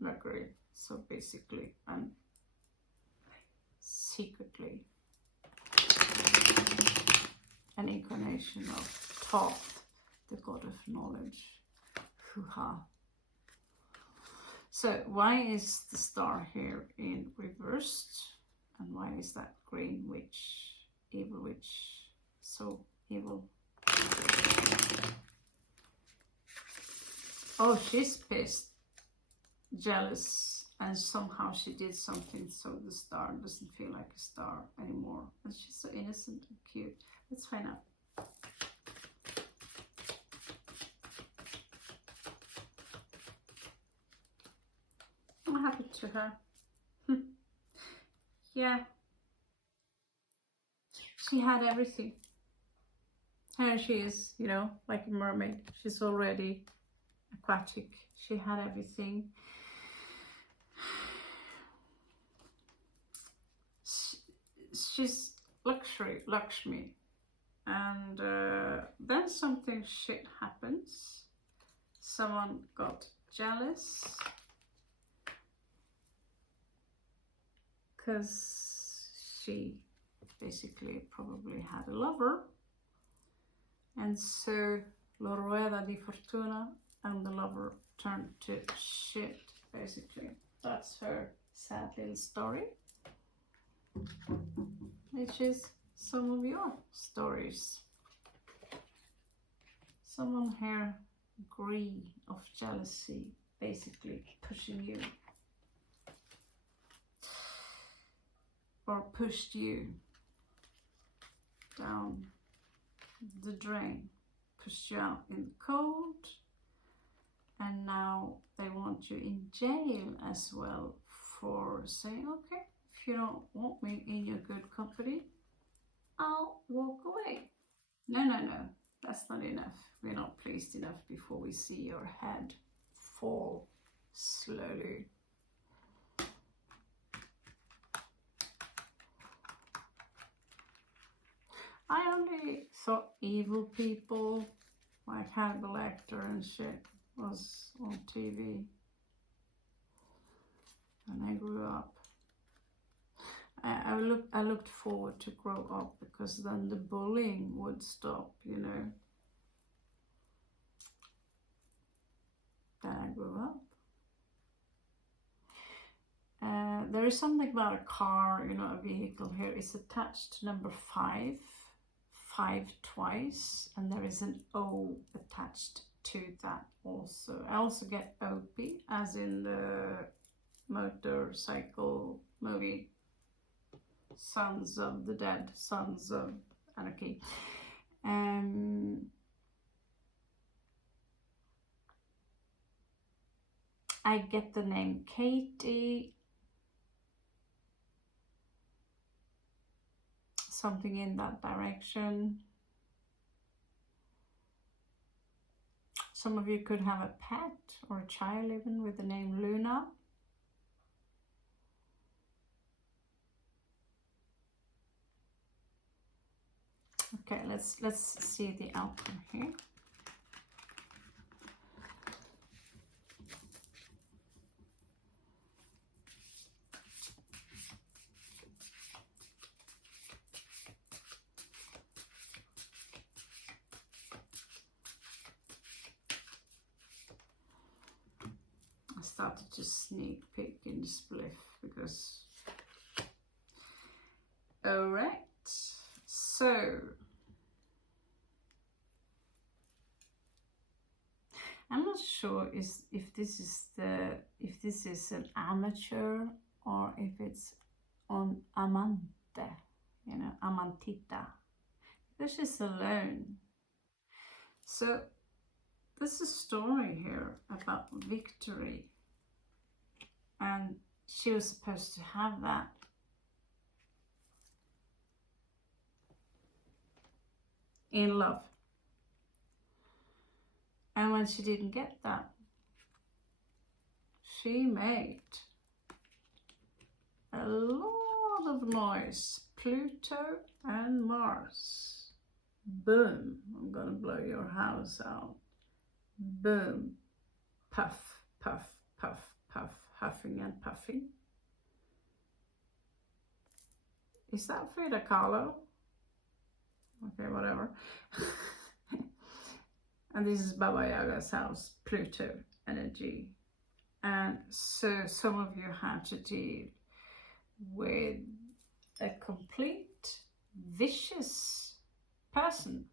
Mercury. So basically, I'm secretly an incarnation of Thoth, the god of knowledge. Hoo-ha. So why is the star here in reversed? And why is that green witch, evil witch, so evil? Oh, she's pissed, jealous, and somehow she did something so the star doesn't feel like a star anymore. And she's so innocent and cute. Let's find out. What happened to her? Yeah, she had everything. Here she is, you know, like a mermaid. She's already aquatic. She had everything. She's luxury, Lakshmi. And then something shit happens. Someone got jealous. Because she basically probably had a lover, and so La Rueda di Fortuna and the lover turned to shit, basically. That's her sad little story, which is some of your stories. Someone here, greed of jealousy, basically pushing you, or pushed you down the drain, pushed you out in the cold, and now they want you in jail as well for saying, okay, if you don't want me in your good company, I'll walk away. No, that's not enough. We're not pleased enough before we see your head fall slowly. I only thought evil people like Hannibal Lecter and shit was on TV when I grew up. I looked forward to grow up because then the bullying would stop, you know. Then I grew up. There is something about a car, you know, a vehicle here. It's attached to number 5. 5 twice, and there is an O attached to that also. I also get OP, as in the motorcycle movie Sons of the Dead, Sons of Anarchy. I get the name Katie, something in that direction. Some of you could have a pet or a child even with the name Luna. Okay, let's see the outcome here. I started to sneak peek in the spliff because... Alright, so I'm not sure if this is an amateur or if it's on amante, you know, amantita. This is alone. So there's a story here about victory, and she was supposed to have that. In love. And when she didn't get that, she made a lot of noise. Pluto and Mars. Boom. I'm gonna blow your house out. Boom. Puff, puff, puff, puff. Huffing and puffing. Is that Frida Kahlo? Okay, whatever. And this is Baba Yaga's house, Pluto energy. And so some of you had to deal with a complete vicious person.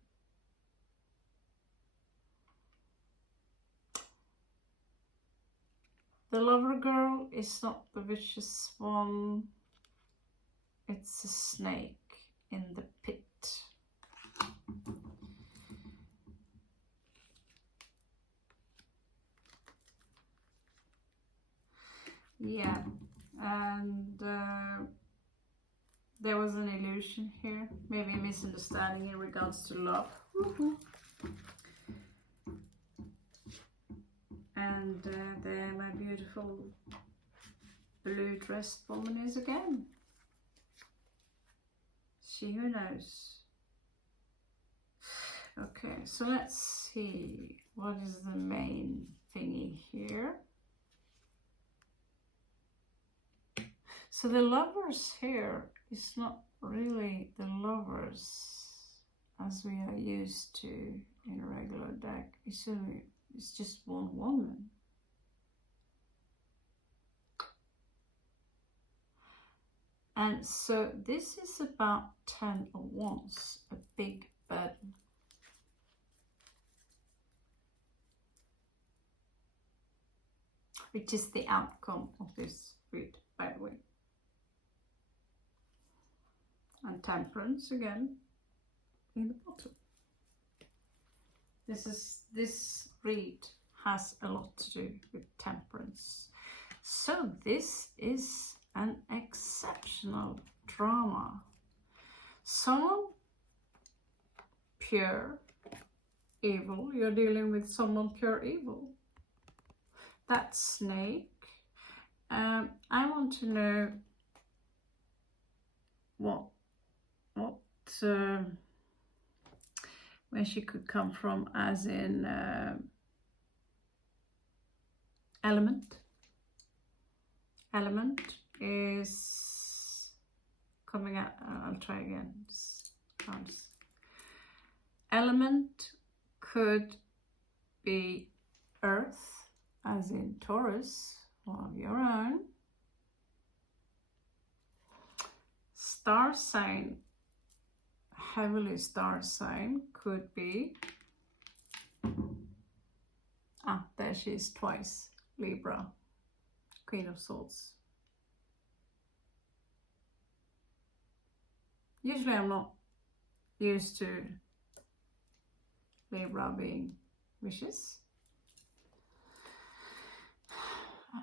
The lover girl is not the vicious one. It's a snake in the pit. Yeah, and there was an illusion here, maybe a misunderstanding in regards to love. And there my beautiful blue dressed woman is again. She who knows. Okay, so let's see, what is the main thingy here? So the lovers here is not really the lovers as we are used to in a regular deck. It's just one woman. And so this is about 10 of Wands, a big burden. Which is the outcome of this read, by the way. And Temperance again in the bottom. This read has a lot to do with Temperance. So this is an exceptional drama. Someone pure evil, you're dealing with someone pure evil. That snake, I want to know where she could come from, as in element. Element is coming out. I'll try again. Element could be earth, as in Taurus, one of your own. Star sign heavily star sign could be, there she is twice, Libra, Queen of Swords. Usually I'm not used to Libra being vicious.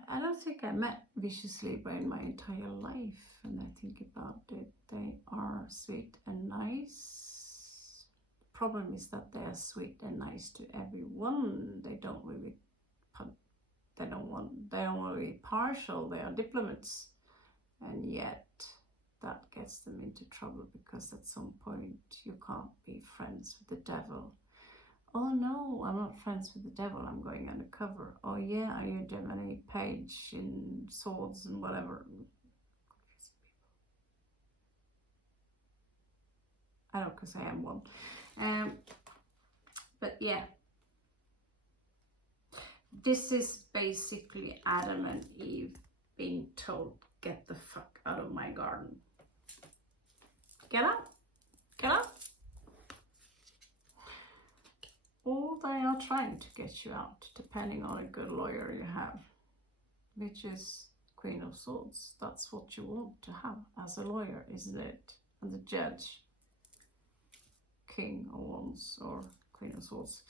I don't think I met vicious Libra in my entire life, and I think about it, they are sweet and nice. The problem is that they are sweet and nice to everyone. They don't really, they don't want to be partial. They are diplomats, and yet that gets them into trouble, because at some point you can't be friends with the devil. Oh no, I'm not friends with the devil, I'm going undercover. Oh yeah, are you Gemini page in swords and whatever? I know, because I am one. But yeah, this is basically Adam and Eve being told, get the fuck out of my garden. Get out, get out. Or they are trying to get you out, depending on a good lawyer you have, which is Queen of Swords. That's what you want to have as a lawyer, isn't it? And the judge, King of Wands or Queen of Swords.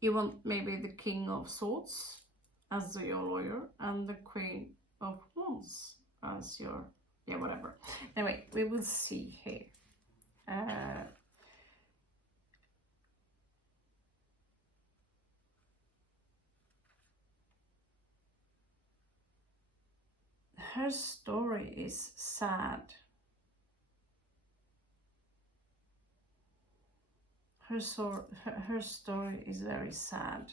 You want maybe the King of Swords as your lawyer and the Queen of Wands as your, yeah, whatever. Anyway, we will see here. Her story is sad. Her story is very sad.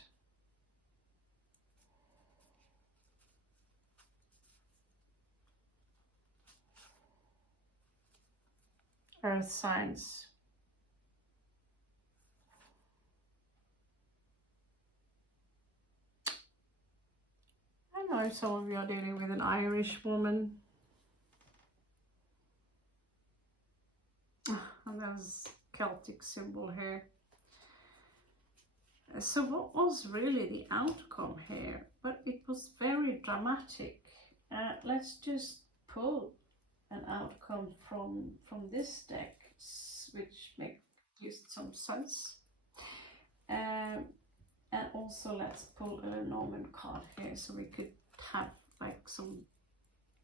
Earth signs. I know some of you are dealing with an Irish woman. And there's Celtic symbol here. So what was really the outcome here? But it was very dramatic. Let's just pull an outcome from this deck, which makes some sense. And also let's pull a Lenormand card here, so we could have like some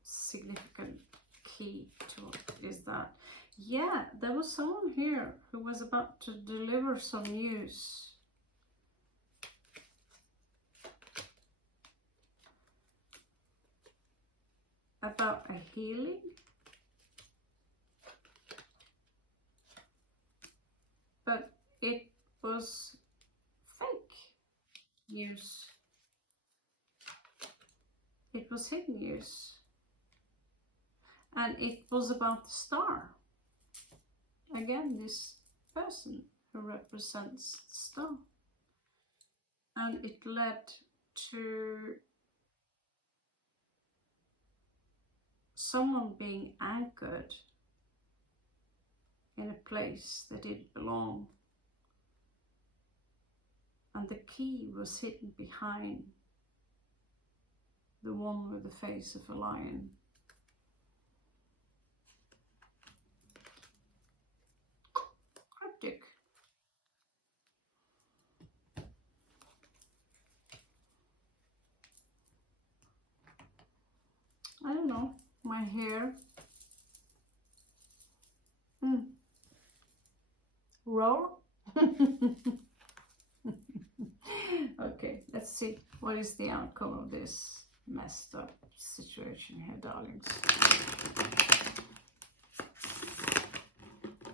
significant key to it. Is that, yeah, there was someone here who was about to deliver some news. About a healing. But it was fake news. It was hidden news. And it was about the star. Again, this person who represents the star. And it led to someone being anchored in a place that didn't belong. And the key was hidden behind the one with the face of a lion. Cryptic. I don't know, my hair. Roar? Okay, let's see what is the outcome of this messed up situation here, darlings.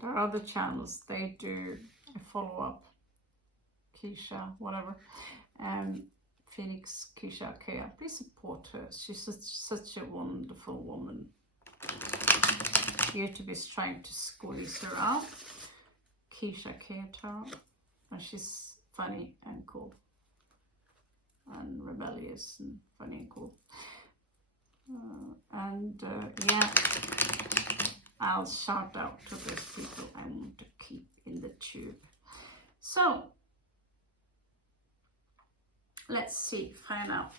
There are other channels, they do a follow-up. Keisha, whatever. Phoenix, Keisha Kea. Please support her. She's such a wonderful woman. YouTube is trying to squeeze her out. Keisha Kea Tarot. And she's funny and cool. And rebellious and funny and cool. Yeah. I'll shout out to those people I want to keep in the tube. So let's see, find out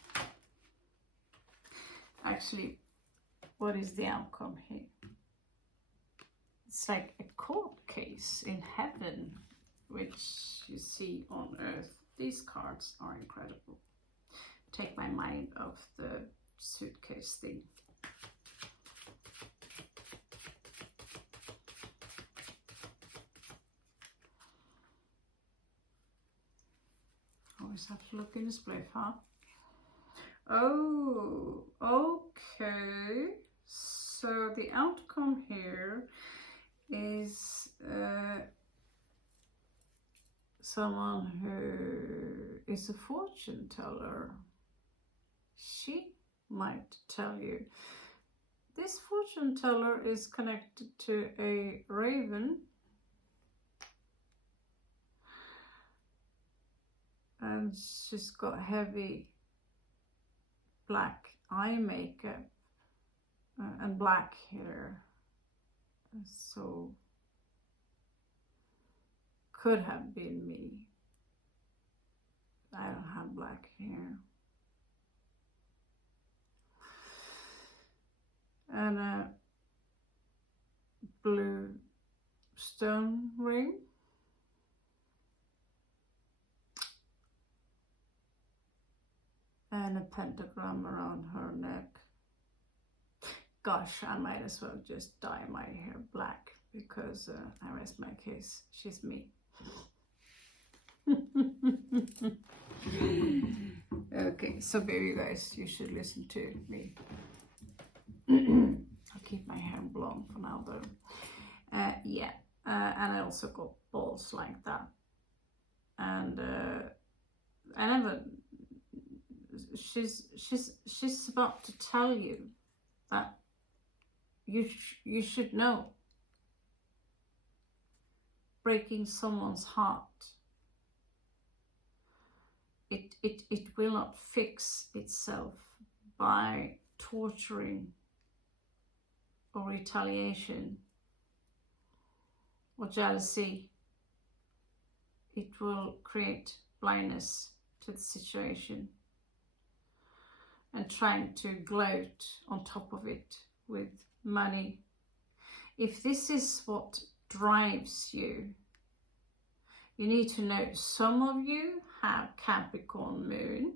actually what is the outcome here. It's like a court case in heaven, which you see on earth. These cards are incredible. Take my mind off the suitcase thing. Always have to look in the split, huh? Oh, okay. So the outcome here is someone who is a fortune teller. She might tell you. This fortune teller is connected to a raven. And she's got heavy black eye makeup and black hair. So could have been me. I don't have black hair. And a blue stone ring. And a pentagram around her neck. Gosh, I might as well just dye my hair black because I rest my case. She's me. Okay, so baby guys, you should listen to me. I'll keep my hair blonde for now though. Yeah, and I also got balls like that. And I never. She's about to tell you that you should know. Breaking someone's heart. It will not fix itself by torturing or retaliation or jealousy. It will create blindness to the situation and trying to gloat on top of it with money. If this is what drives you, you need to know some of you have Capricorn moon.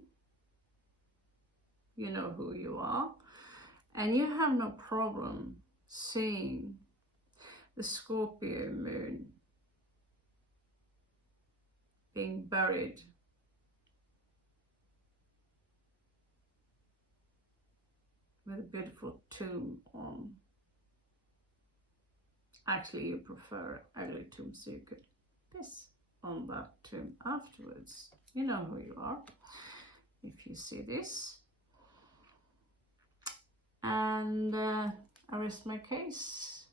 You know who you are. And you have no problem seeing the Scorpio moon being buried with a beautiful tomb on. Actually, you prefer ugly tomb, so you could piss on that tomb afterwards. You know who you are if you see this. And I rest my case.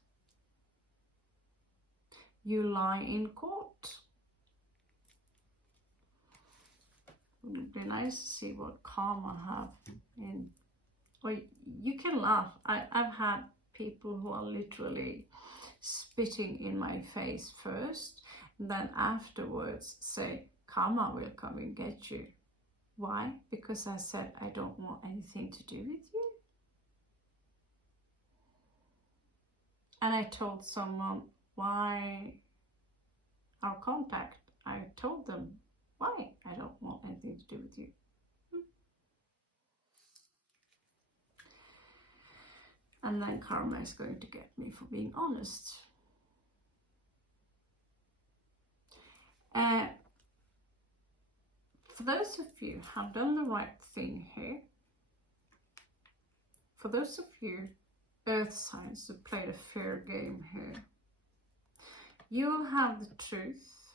You lie in court. It would be nice to see what karma have in. Well, you can laugh. I've had people who are literally spitting in my face first, and then afterwards say, karma will come and get you. Why? Because I said I don't want anything to do with you. And I told someone why our contact. I told them why I don't want anything to do with you. And then karma is going to get me for being honest. For those of you who have done the right thing here, for those of you earth signs who played a fair game here, you will have the truth.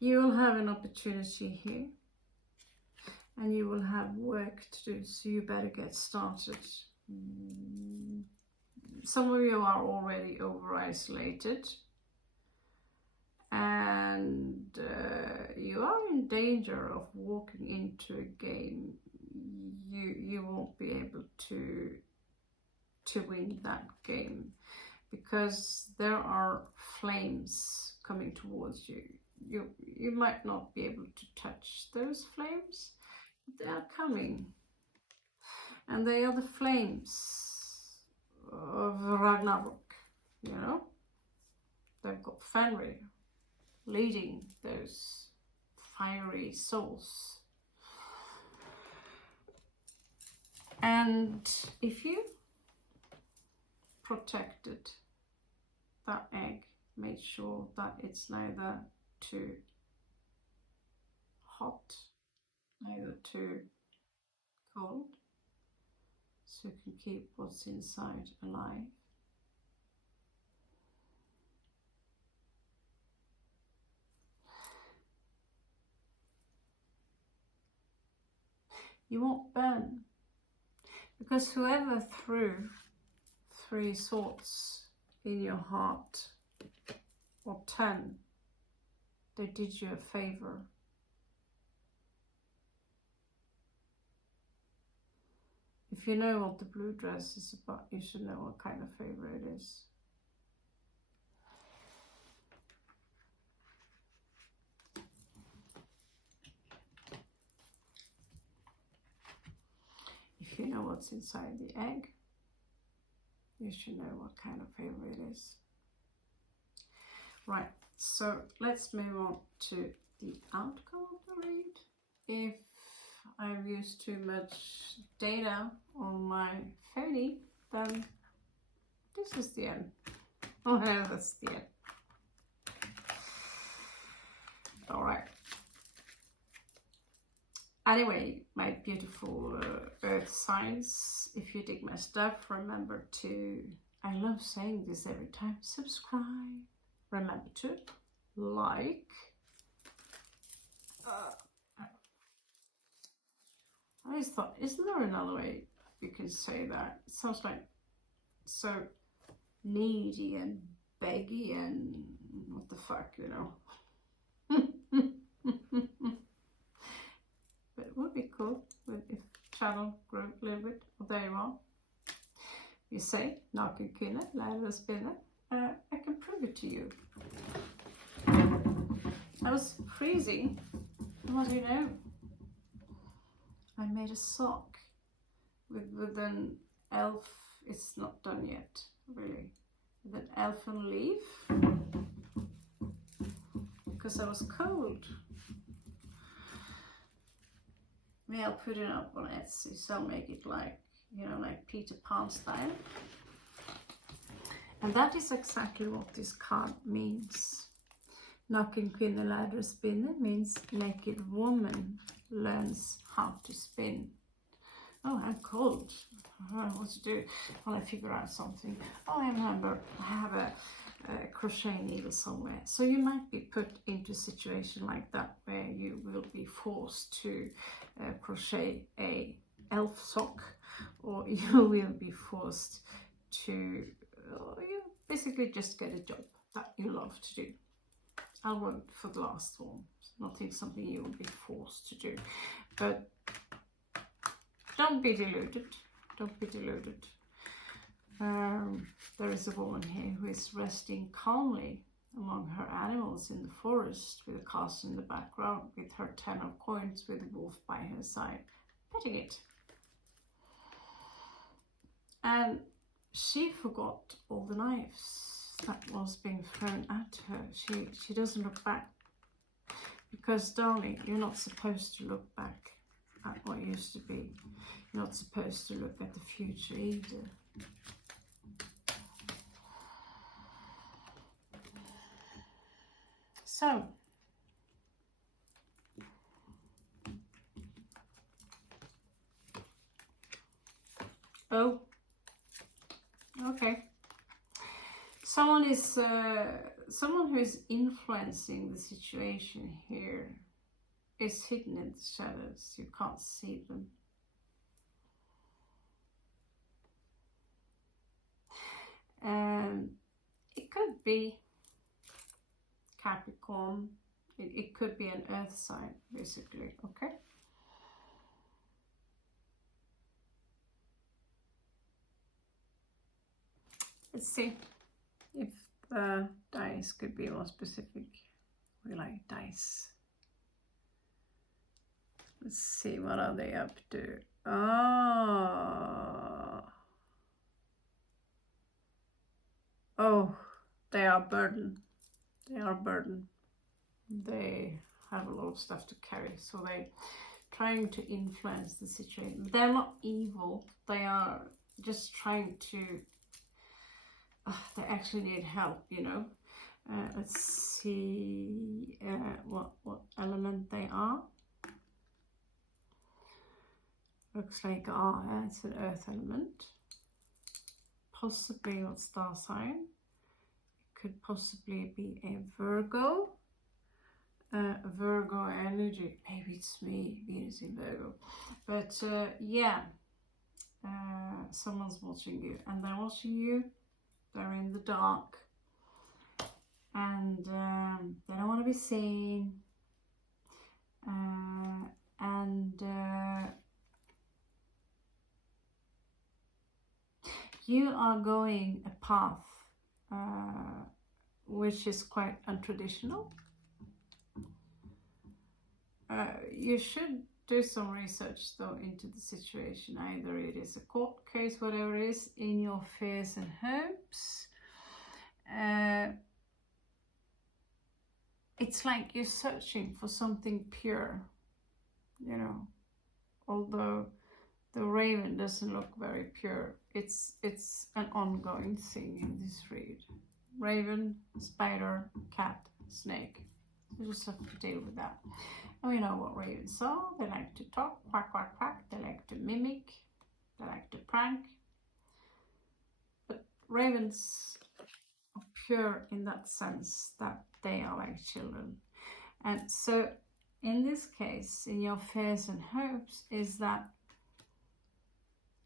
You will have an opportunity here. And you will have work to do, so you better get started. Some of you are already over-isolated. And you are in danger of walking into a game you won't be able to win that game, because there are flames coming towards you. You might not be able to touch those flames, but they are coming. And they are the flames of Ragnarok, you know? They've got Fenrir leading those fiery souls. And if you protected that egg, made sure that it's neither too hot, neither too cold, so you can keep what's inside alive. You won't burn, because whoever threw 3 swords in your heart, or 10, they did you a favor. If you know what the blue dress is about, you should know what kind of favor it is. If you know what's inside the egg, you should know what kind of favor it is. Right, so let's move on to the outcome of the read. If I've used too much data on my phony, then this is the end. Oh, yeah, that's the end. All right. Anyway, my beautiful earth signs, if you dig my stuff, remember to, I love saying this every time, subscribe. Remember to like. I always thought, isn't there another way you can say that? It sounds like so needy and beggy and what the fuck, you know. But it would be cool if channel grew a little bit. Well, there you are. You say, naken kvinne, lærer å spinne. I can prove it to you. I was freezing. What do you know? I made a sock with an elf. It's not done yet, really. With an elfin leaf. Because I was cold. Maybe I'll put it up on Etsy, so I'll make it like, you know, like Peter Pan style. And that is exactly what this card means. Naken kvinne lærer å spinne means naked woman learns how to spin. Oh, I'm cold. I don't know what to do. Well, I figure out something. Oh, I remember I have a crochet needle somewhere. So you might be put into a situation like that where you will be forced to crochet a elf sock, or you will be forced to you basically just get a job that you love to do. I'll work for the last one. It's not something you will be forced to do, but don't be deluded. Don't be deluded. There is a woman here who is resting calmly among her animals in the forest with a castle in the background, with her 10 of coins, with a wolf by her side, petting it. And she forgot all the knives that was being thrown at her. She doesn't look back, because, darling, you're not supposed to look back at what used to be. You're not supposed to look at the future either. So, oh, okay. Someone who is influencing the situation here is hidden in the shadows. You can't see them. It could be Capricorn. It could be an earth sign, basically, okay? Let's see. If the dice could be more specific, we like dice. Let's see, what are they up to? Oh, they are burdened. They are burdened. They have a lot of stuff to carry, so they're trying to influence the situation. They're not evil. They are just trying to. They actually need help, you know. Let's see what element they are. Looks like it's an earth element. Possibly what star sign? It could possibly be a Virgo. Virgo energy. Maybe it's me, Venus in Virgo. But yeah, someone's watching you, and they're watching you. They're in the dark, and they don't want to be seen. You are going a path which is quite untraditional. You should do some research though into the situation. Either it is a court case, whatever it is, in your fears and hopes. It's like you're searching for something pure, you know, although the raven doesn't look very pure. It's an ongoing thing in this read. Raven, spider, cat, snake. You just have to deal with that. And we know what ravens are. They like to talk, quack, quack, quack. They like to mimic. They like to prank. But ravens are pure in that sense that they are like children. And so in this case, in your fears and hopes, is that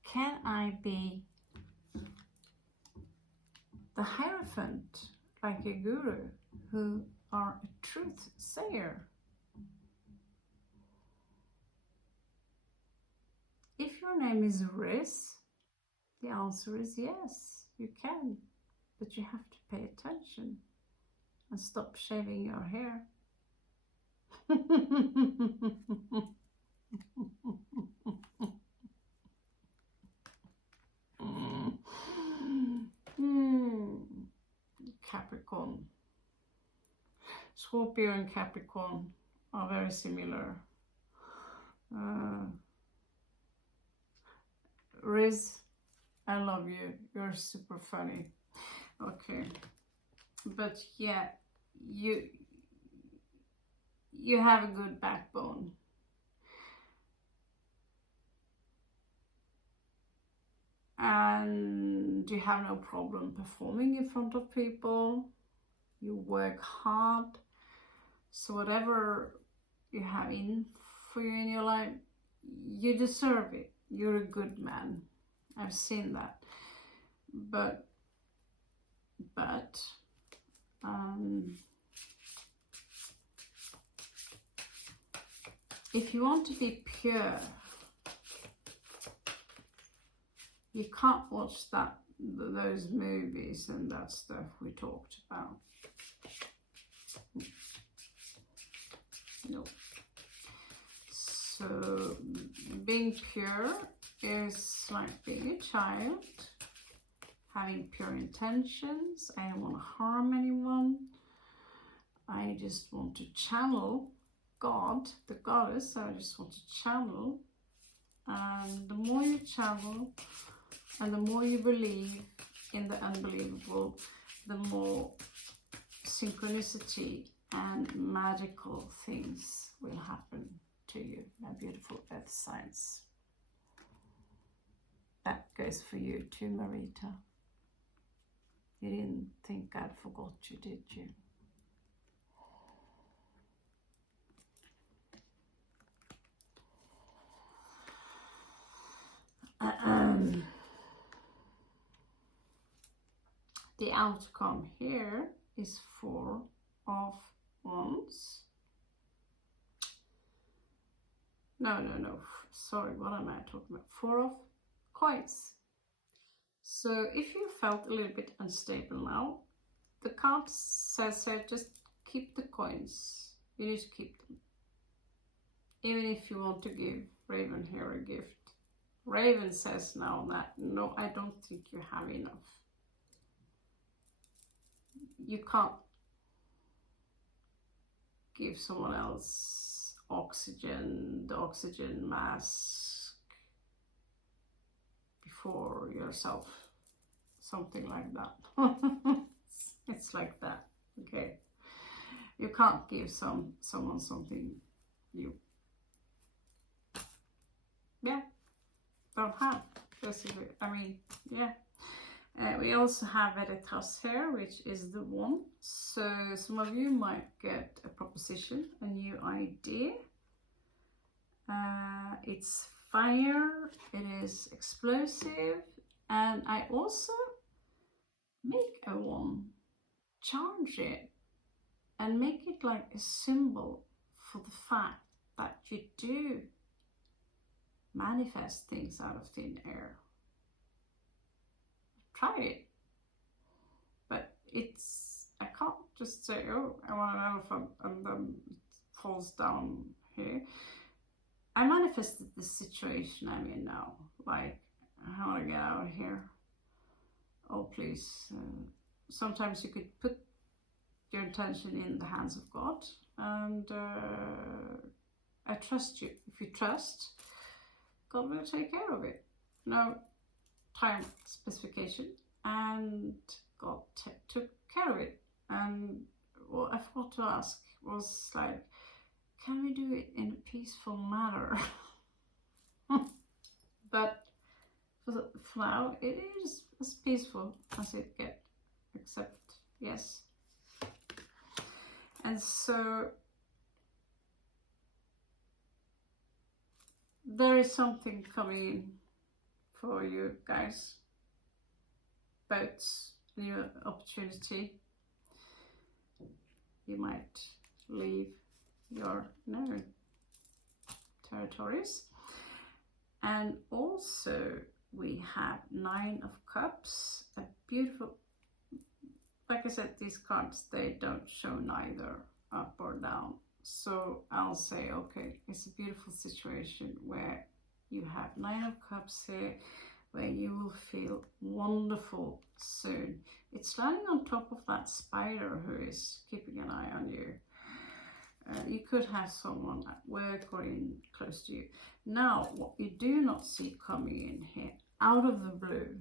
can I be the Hierophant, like a guru, who are a truth sayer? If your name is Riz, the answer is yes, you can, but you have to pay attention and stop shaving your hair. Capricorn. Scorpio and Capricorn are very similar. Riz, I love you. You're super funny. Okay. But yeah, you have a good backbone. And you have no problem performing in front of people. You work hard. So whatever you have in for you in your life, you deserve it. You're a good man. I've seen that. But if you want to be pure, you can't watch those movies and that stuff we talked about. No. So being pure is like being a child, having pure intentions. I don't want to harm anyone. I just want to channel God, the goddess. I just want to channel. And the more you channel and the more you believe in the unbelievable, the more synchronicity and magical things will happen to you, my beautiful earth signs. That goes for you too, Marita. You didn't think God forgot you, did you? The outcome here is 4 of Wands. No. Sorry, what am I talking about? 4 of Coins. So if you felt a little bit unstable now, the card says so, just keep the coins. You need to keep them. Even if you want to give Raven here a gift. Raven says now that, no, I don't think you have enough. You can't give someone else oxygen, the oxygen mask before yourself. Something like that. It's like that, okay? You can't give someone something you don't have, basically. I mean, yeah. We also have Veritas here, which is the one. So some of you might get a proposition, a new idea. It's fire, it is explosive, and I also make a one, charge it, and make it like a symbol for the fact that you do manifest things out of thin air. Try it, but I can't just say, oh, I want an elephant, and then it falls down here. I manifested the situation I'm in now, like, I want to get out of here. Oh, please. Sometimes you could put your intention in the hands of God, and I trust you. If you trust, God will take care of it. No time specification, and God took care of it. And what I forgot to ask was like, can we do it in a peaceful manner? But for now, it is as peaceful as it gets, except yes. And so there is something coming in for you guys. Boats, new opportunity. You might leave your known territories. And also we have 9 of Cups, a beautiful, like I said, these cards, they don't show neither up or down. So I'll say, okay, it's a beautiful situation where you have 9 of Cups here, where you will feel wonderful soon. It's landing on top of that spider who is keeping an eye on you. You could have someone at work or in close to you. Now, what you do not see coming in here, out of the blue,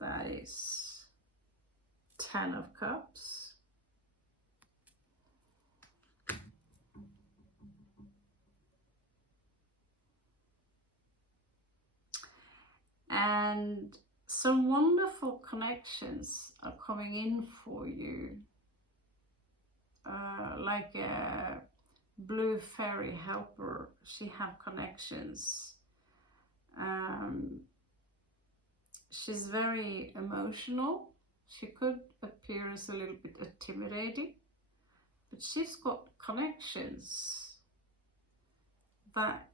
that is 10 of Cups. And some wonderful connections are coming in for you. Like a blue fairy helper, she have connections. She's very emotional. She could appear as a little bit intimidating, but she's got connections that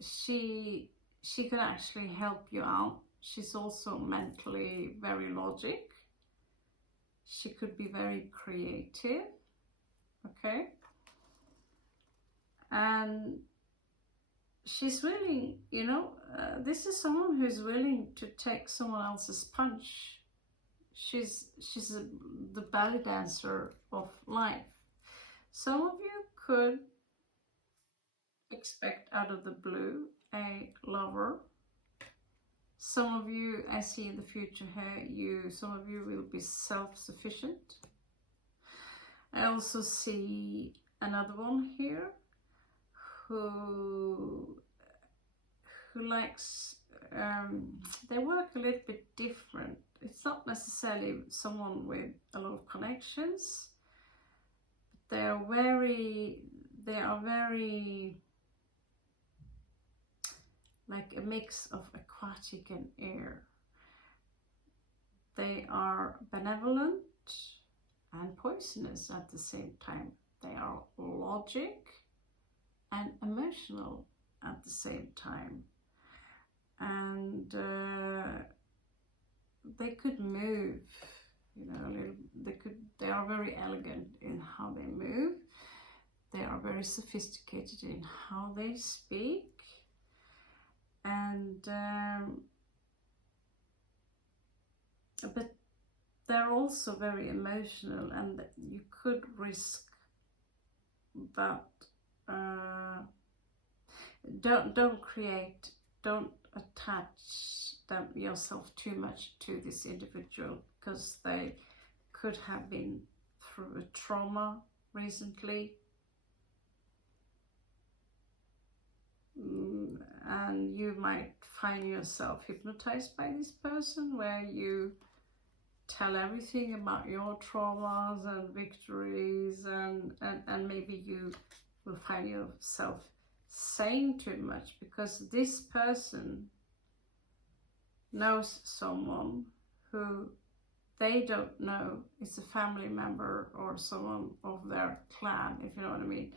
she can actually help you out. She's also mentally very logic. She could be very creative, okay? And she's willing, you know, this is someone who's willing to take someone else's punch. She's the belly dancer of life. Some of you could expect out of the blue a lover. Some of you, I see in the future here, some of you will be self-sufficient. I also see another one here who likes, they work a little bit different. It's not necessarily someone with a lot of connections. They are very like a mix of aquatic and air. They are benevolent and poisonous at the same time. They are logic and emotional at the same time. and they could move, you know, they are very elegant in how they move. They are very sophisticated in how they speak, and but they're also very emotional, and you could risk that. Don't attach yourself too much to this individual, because they could have been through a trauma recently, and you might find yourself hypnotized by this person, where you tell everything about your traumas and victories, and maybe you will find yourself saying too much, because this person knows someone who they don't know is a family member or someone of their clan, if you know what I mean,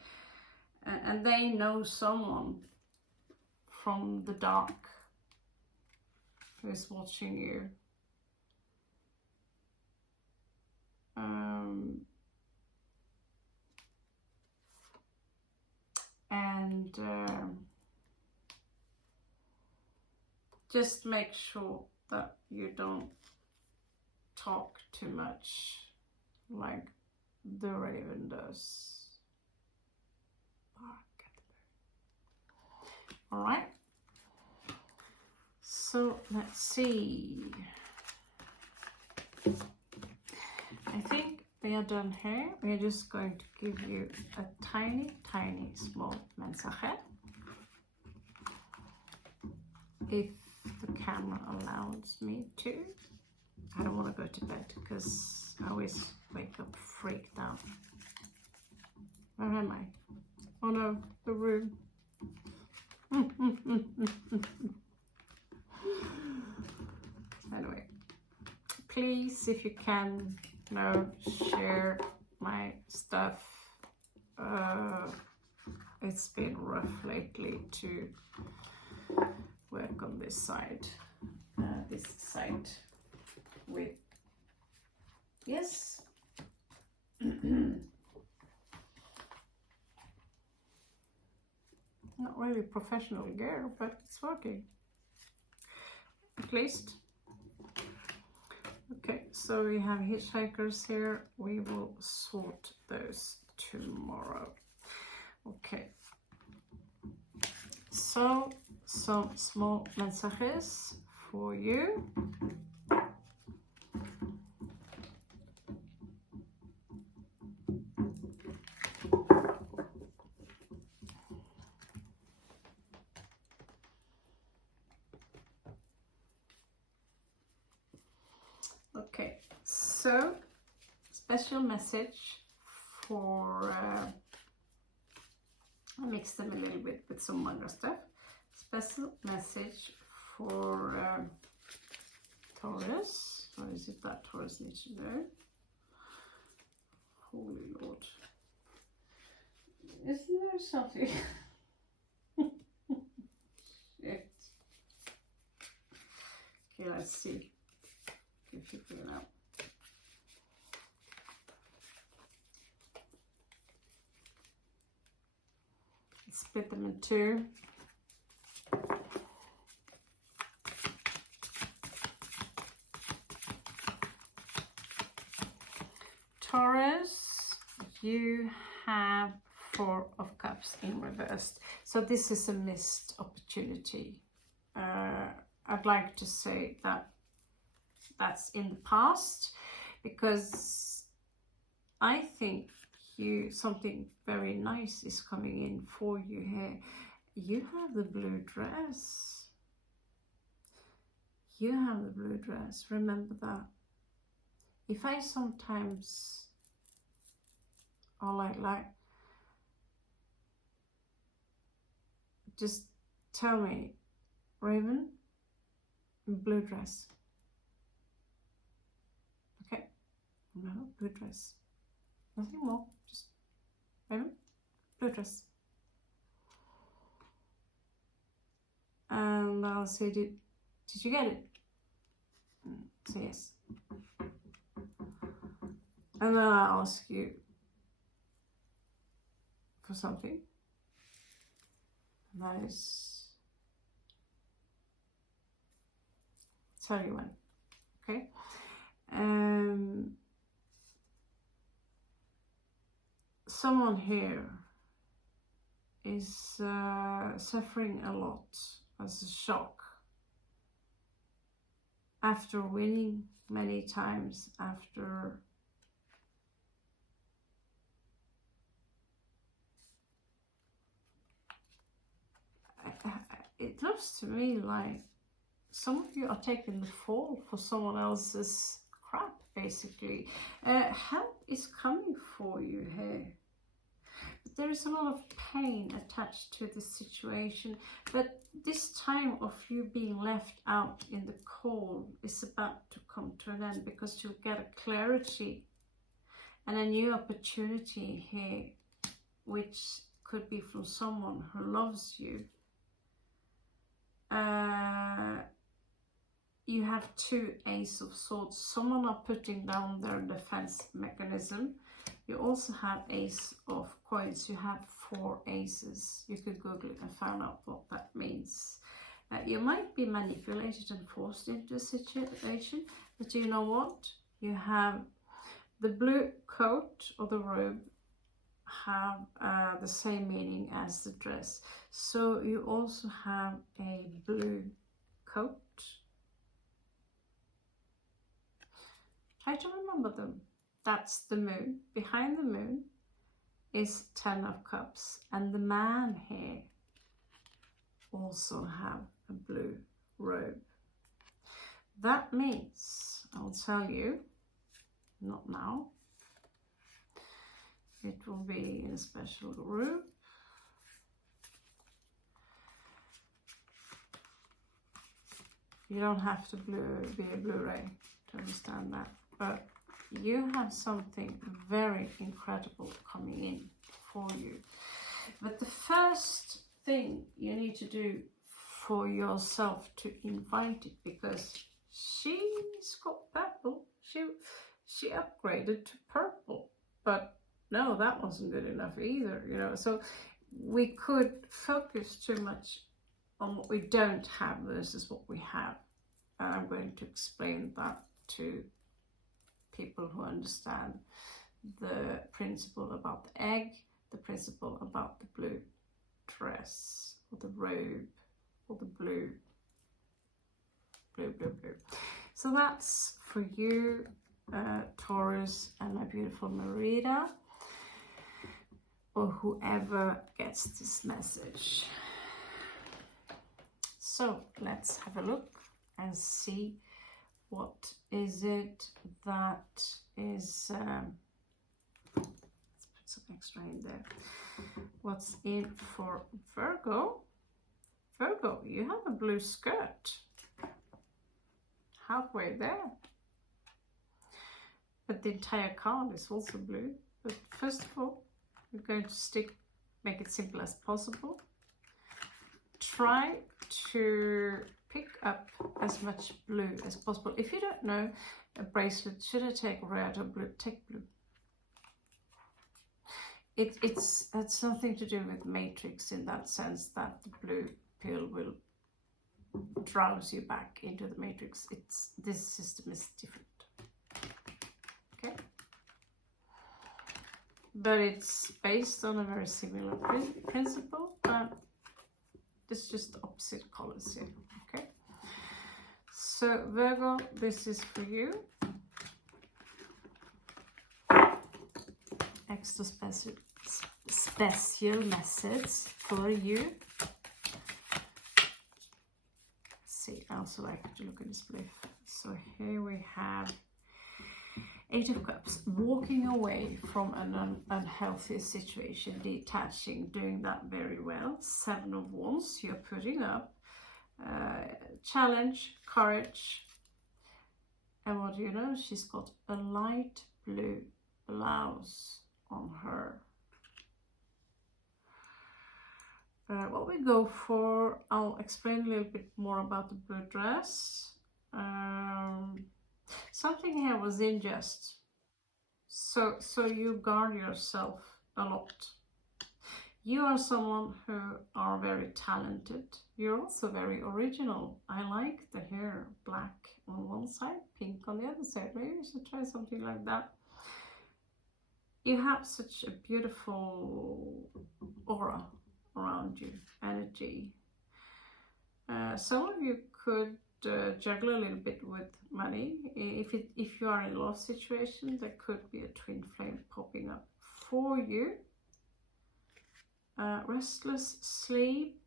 and they know someone from the dark who is watching you. And just make sure that you don't talk too much like the raven does. All right, so let's see. I think we are done here. We're just going to give you a tiny small message, if the camera allows me to. I don't want to go to bed because I always wake up freaked out. Where am I? Oh no, the room. Anyway, please, if you can, share my stuff. It's been rough lately to work on this side with, yes. Not really professional gear, but it's working, at least. Okay, so we have hitchhikers here. We will sort those tomorrow. Okay, so some small messages for you. Okay, so special message for, I mixed them a little bit with some manga stuff. Special message for Taurus. Or is it that Taurus needs to know? Holy Lord. Isn't there something? Shit. Okay, let's see. If you figure it out. Split them in two. Taurus, you have 4 of Cups in reverse. So this is a missed opportunity. I'd like to say that that's in the past, because I think something very nice is coming in for you here. You have the blue dress. You have the blue dress. Remember that. If I sometimes are like just tell me, Raven, blue dress. Okay, no, blue dress. Nothing more, just Raven, blue dress. And I'll say, did you get it? So yes. And then I'll ask you for something. And that is, tell you when, okay? Someone here is suffering a lot as a shock after winning many times, after it looks to me like some of you are taking the fall for someone else's crap, basically. Help is coming for you here. But there is a lot of pain attached to this situation, but this time of you being left out in the cold is about to come to an end, because you'll get a clarity and a new opportunity here, which could be from someone who loves you. You have 2 Ace of Swords. Someone are putting down their defense mechanism. You also have Ace of Coins. You have 4 aces. You could Google it and find out what that means. You might be manipulated and forced into a situation, but you know what? You have the blue coat or the robe have the same meaning as the dress. So you also have a blue coat. Try to remember them. That's the moon. Behind the moon is 10 of Cups, and the man here also have a blue robe. That means, I'll tell you, not now, it will be in a special room. You don't have to be a Blu-ray to understand that, but you have something very incredible coming in for you. But the first thing you need to do for yourself to invite it, because she's got purple, she upgraded to purple, but no, that wasn't good enough either, you know. So we could focus too much on what we don't have versus what we have, and I'm going to explain that to people who understand the principle about the egg, the principle about the blue dress or the robe or the blue. So that's for you, Taurus, and my beautiful Merida, or whoever gets this message. So let's have a look and see what is it that is, let's put some extra in there. What's in for Virgo? Virgo, you have a blue skirt. Halfway there. But the entire card is also blue. But first of all, we're going to make it simple as possible. Try to pick up as much blue as possible. If you don't know a bracelet, should I take red or blue? Take blue. It's something to do with matrix, in that sense that the blue pill will drowse you back into the matrix. This system is different. Okay, but it's based on a very similar principle, but it's just opposite colors here. Okay, so Virgo, this is for you. Extra special message for you. See, I also like to look at this brief. So here we have 8 of Cups, walking away from an unhealthy situation, detaching, doing that very well. 7 of Wands, you're putting up challenge, courage, and what do you know? She's got a light blue blouse on her. What we go for, I'll explain a little bit more about the blue dress. Something here was unjust, so you guard yourself a lot. You are someone who are very talented. You're also very original. I like the hair black on one side, pink on the other side. Maybe you should try something like that. You have such a beautiful aura around you, energy. Some of you could juggle a little bit with money. If you are in a love situation, there could be a twin flame popping up for you. Restless sleep,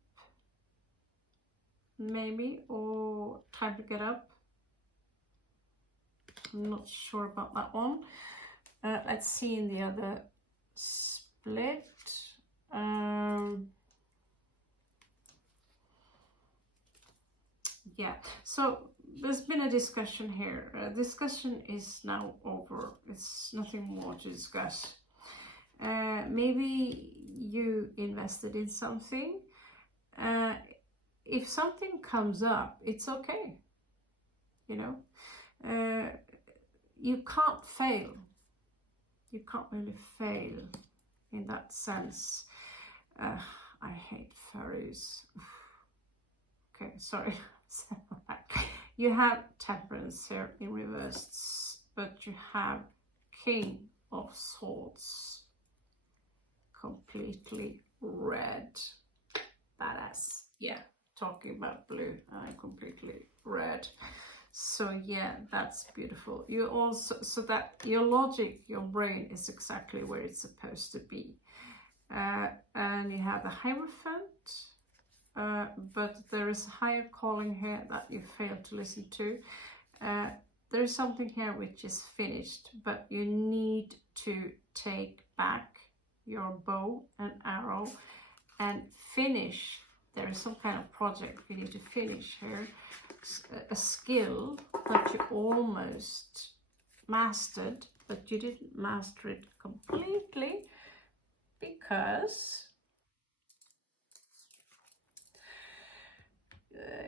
maybe, or time to get up. I'm not sure about that one. Let's see in the other split. Yeah, so there's been a discussion here. Discussion is now over. It's nothing more to discuss. Maybe you invested in something. If something comes up, it's okay. You know, you can't fail. You can't really fail in that sense. I hate furries. Okay, sorry. You have Temperance here in reverse, but you have King of Swords, completely red. Badass. Yeah, talking about blue, completely red. So yeah, that's beautiful. You also, so that your logic, your brain is exactly where it's supposed to be. And you have the Hierophant, but there is a higher calling here that you failed to listen to. There is something here which is finished, but you need to take back your bow and arrow and finish. There is some kind of project you need to finish here, a skill that you almost mastered, but you didn't master it completely because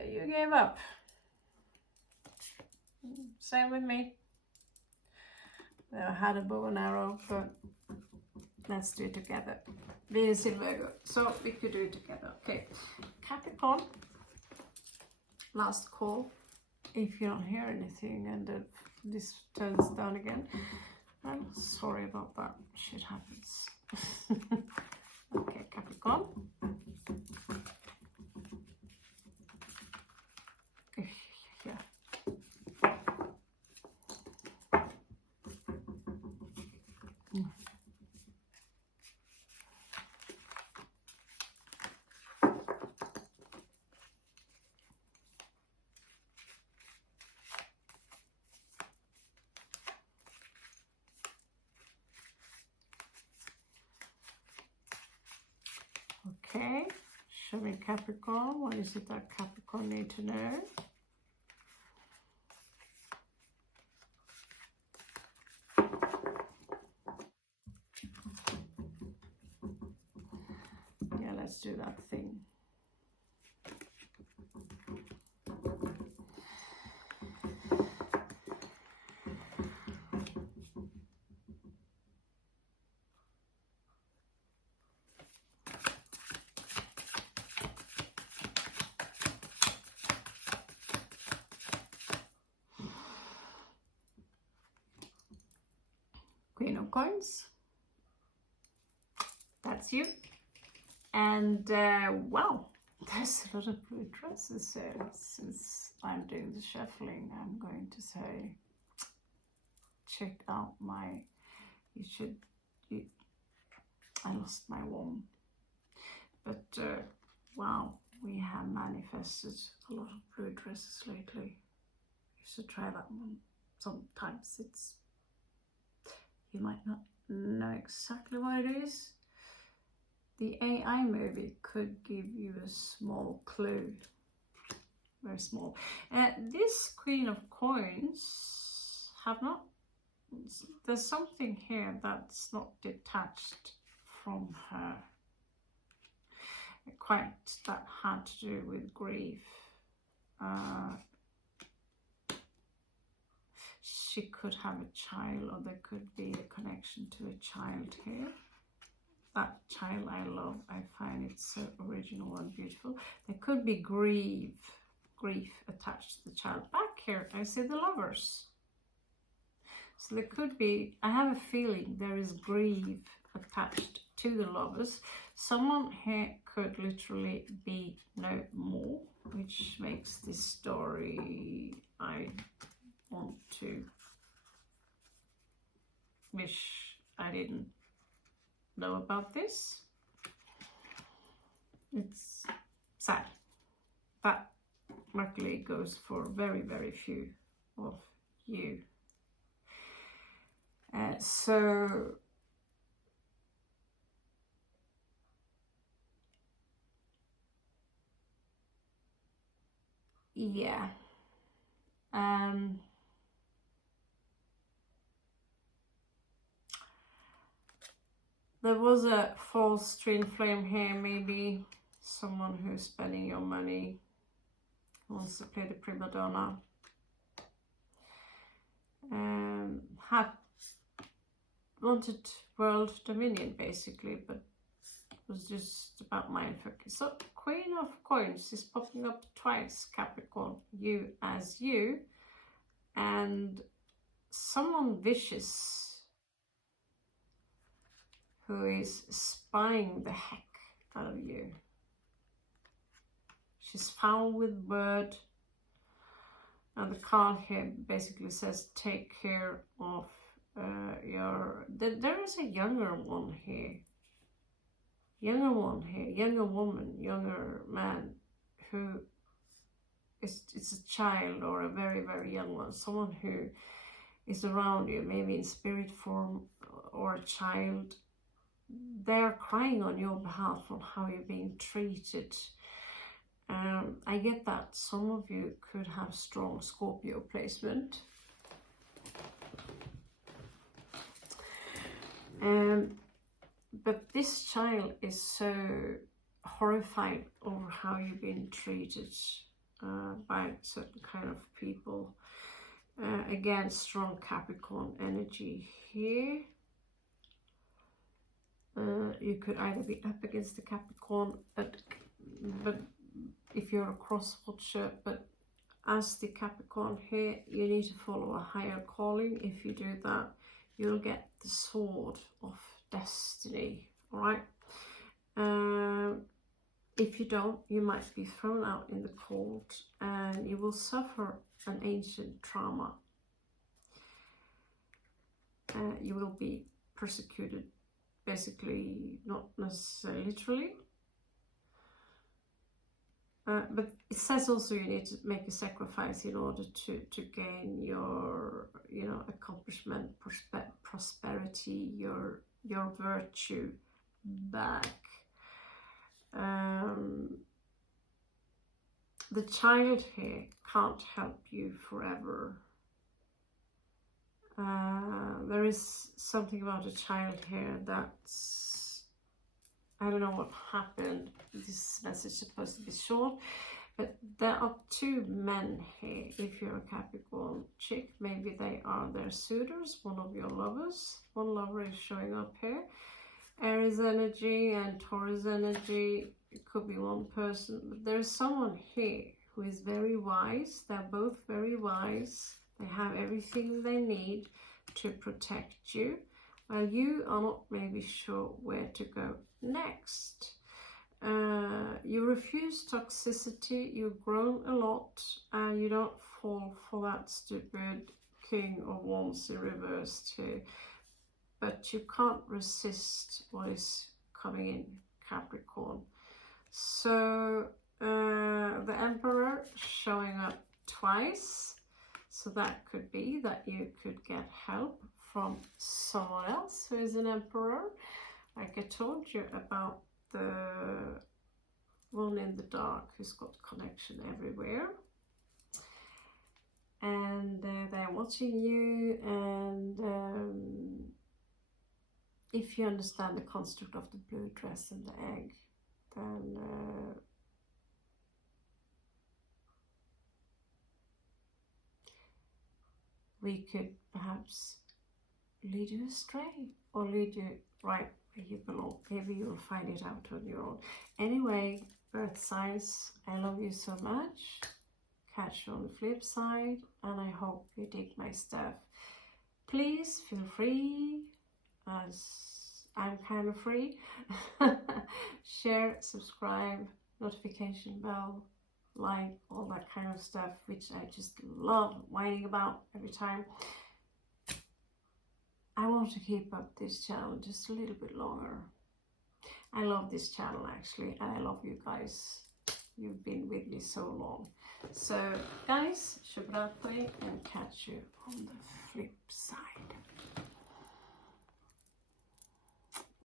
you gave up. Same with me. I had a bow and arrow, but let's do it together. Venus in Virgo, so we could do it together. Okay, Capricorn, last call. If you don't hear anything and this turns down again, I'm sorry about that. Shit happens. Okay, Capricorn. Yeah. Okay, show me Capricorn. What is it that Capricorn need to know? Yeah, let's do that thing. Queen of Coins. That's you. And well, there's a lot of blue dresses here. Since I'm doing the shuffling, I'm going to say, check out my, I lost my wand. But wow, we have manifested a lot of blue dresses lately. You should try that one. Sometimes you might not know exactly what it is. The AI movie could give you a small clue, very small. This Queen of Coins there's something here that's not detached from her. quite that had to do with grief. She could have a child, or there could be a connection to a child here. That child I love. I find it so original and beautiful. There could be grief attached to the child. Back here, I see the Lovers. So there could be, I have a feeling there is grief attached to the Lovers. Someone here could literally be no more, which makes this story, I want to wish I didn't know about this. It's sad. That luckily goes for very, very few of you. So yeah, there was a false twin flame here, maybe someone who's spending your money, wants to play the prima donna, wanted world dominion basically, but it was just about mindfuck. So Queen of Coins is popping up twice, Capricorn, you as you, and someone vicious who is spying the heck out of you. She's foul with word, and the card here basically says take care of there is a younger one here, younger woman, younger man, who it's a child or a very, very young one, someone who is around you, maybe in spirit form or a child. They're crying on your behalf on how you're being treated. I get that some of you could have strong Scorpio placement. But this child is so horrified over how you've been treated by certain kind of people. Again, strong Capricorn energy here. You could either be up against the Capricorn, but if you're a cross watcher, but as the Capricorn here, you need to follow a higher calling. If you do that, you'll get the sword of destiny, all right? If you don't, you might be thrown out in the cold and you will suffer an ancient trauma. You will be persecuted, basically, not necessarily literally. But it says also you need to make a sacrifice in order to gain your, you know, accomplishment, prosperity, your virtue back. The child here can't help you forever. There is something about a child here that's, I don't know what happened. This message is supposed to be short, but there are two men here. If you're a Capricorn chick, maybe they are their suitors, one of your lovers. One lover is showing up here. Aries energy and Taurus energy, it could be one person, but there's someone here who is very wise. They're both very wise. They have everything they need to protect you, while you are not maybe sure where to go next. You refuse toxicity, you've grown a lot, and you don't fall for that stupid King of Wands in reverse too. But you can't resist what is coming in, Capricorn. So the Emperor showing up twice. So that could be that you could get help from someone else who is an Emperor. Like I told you about the one in the dark who's got connection everywhere. And they're watching you, and if you understand the construct of the blue dress and the egg, then we could perhaps lead you astray or lead you right where you belong. Maybe you'll find it out on your own. Anyway, earth signs, I love you so much. Catch you on the flip side, and I hope you dig my stuff. Please feel free, as I'm kind of free. Share, subscribe, notification bell, like, all that kind of stuff, which I just love whining about every time. I want to keep up this channel just a little bit longer. I love this channel actually, and I love you guys. You've been with me so long. So guys, Shubhratri, and catch you on the flip side.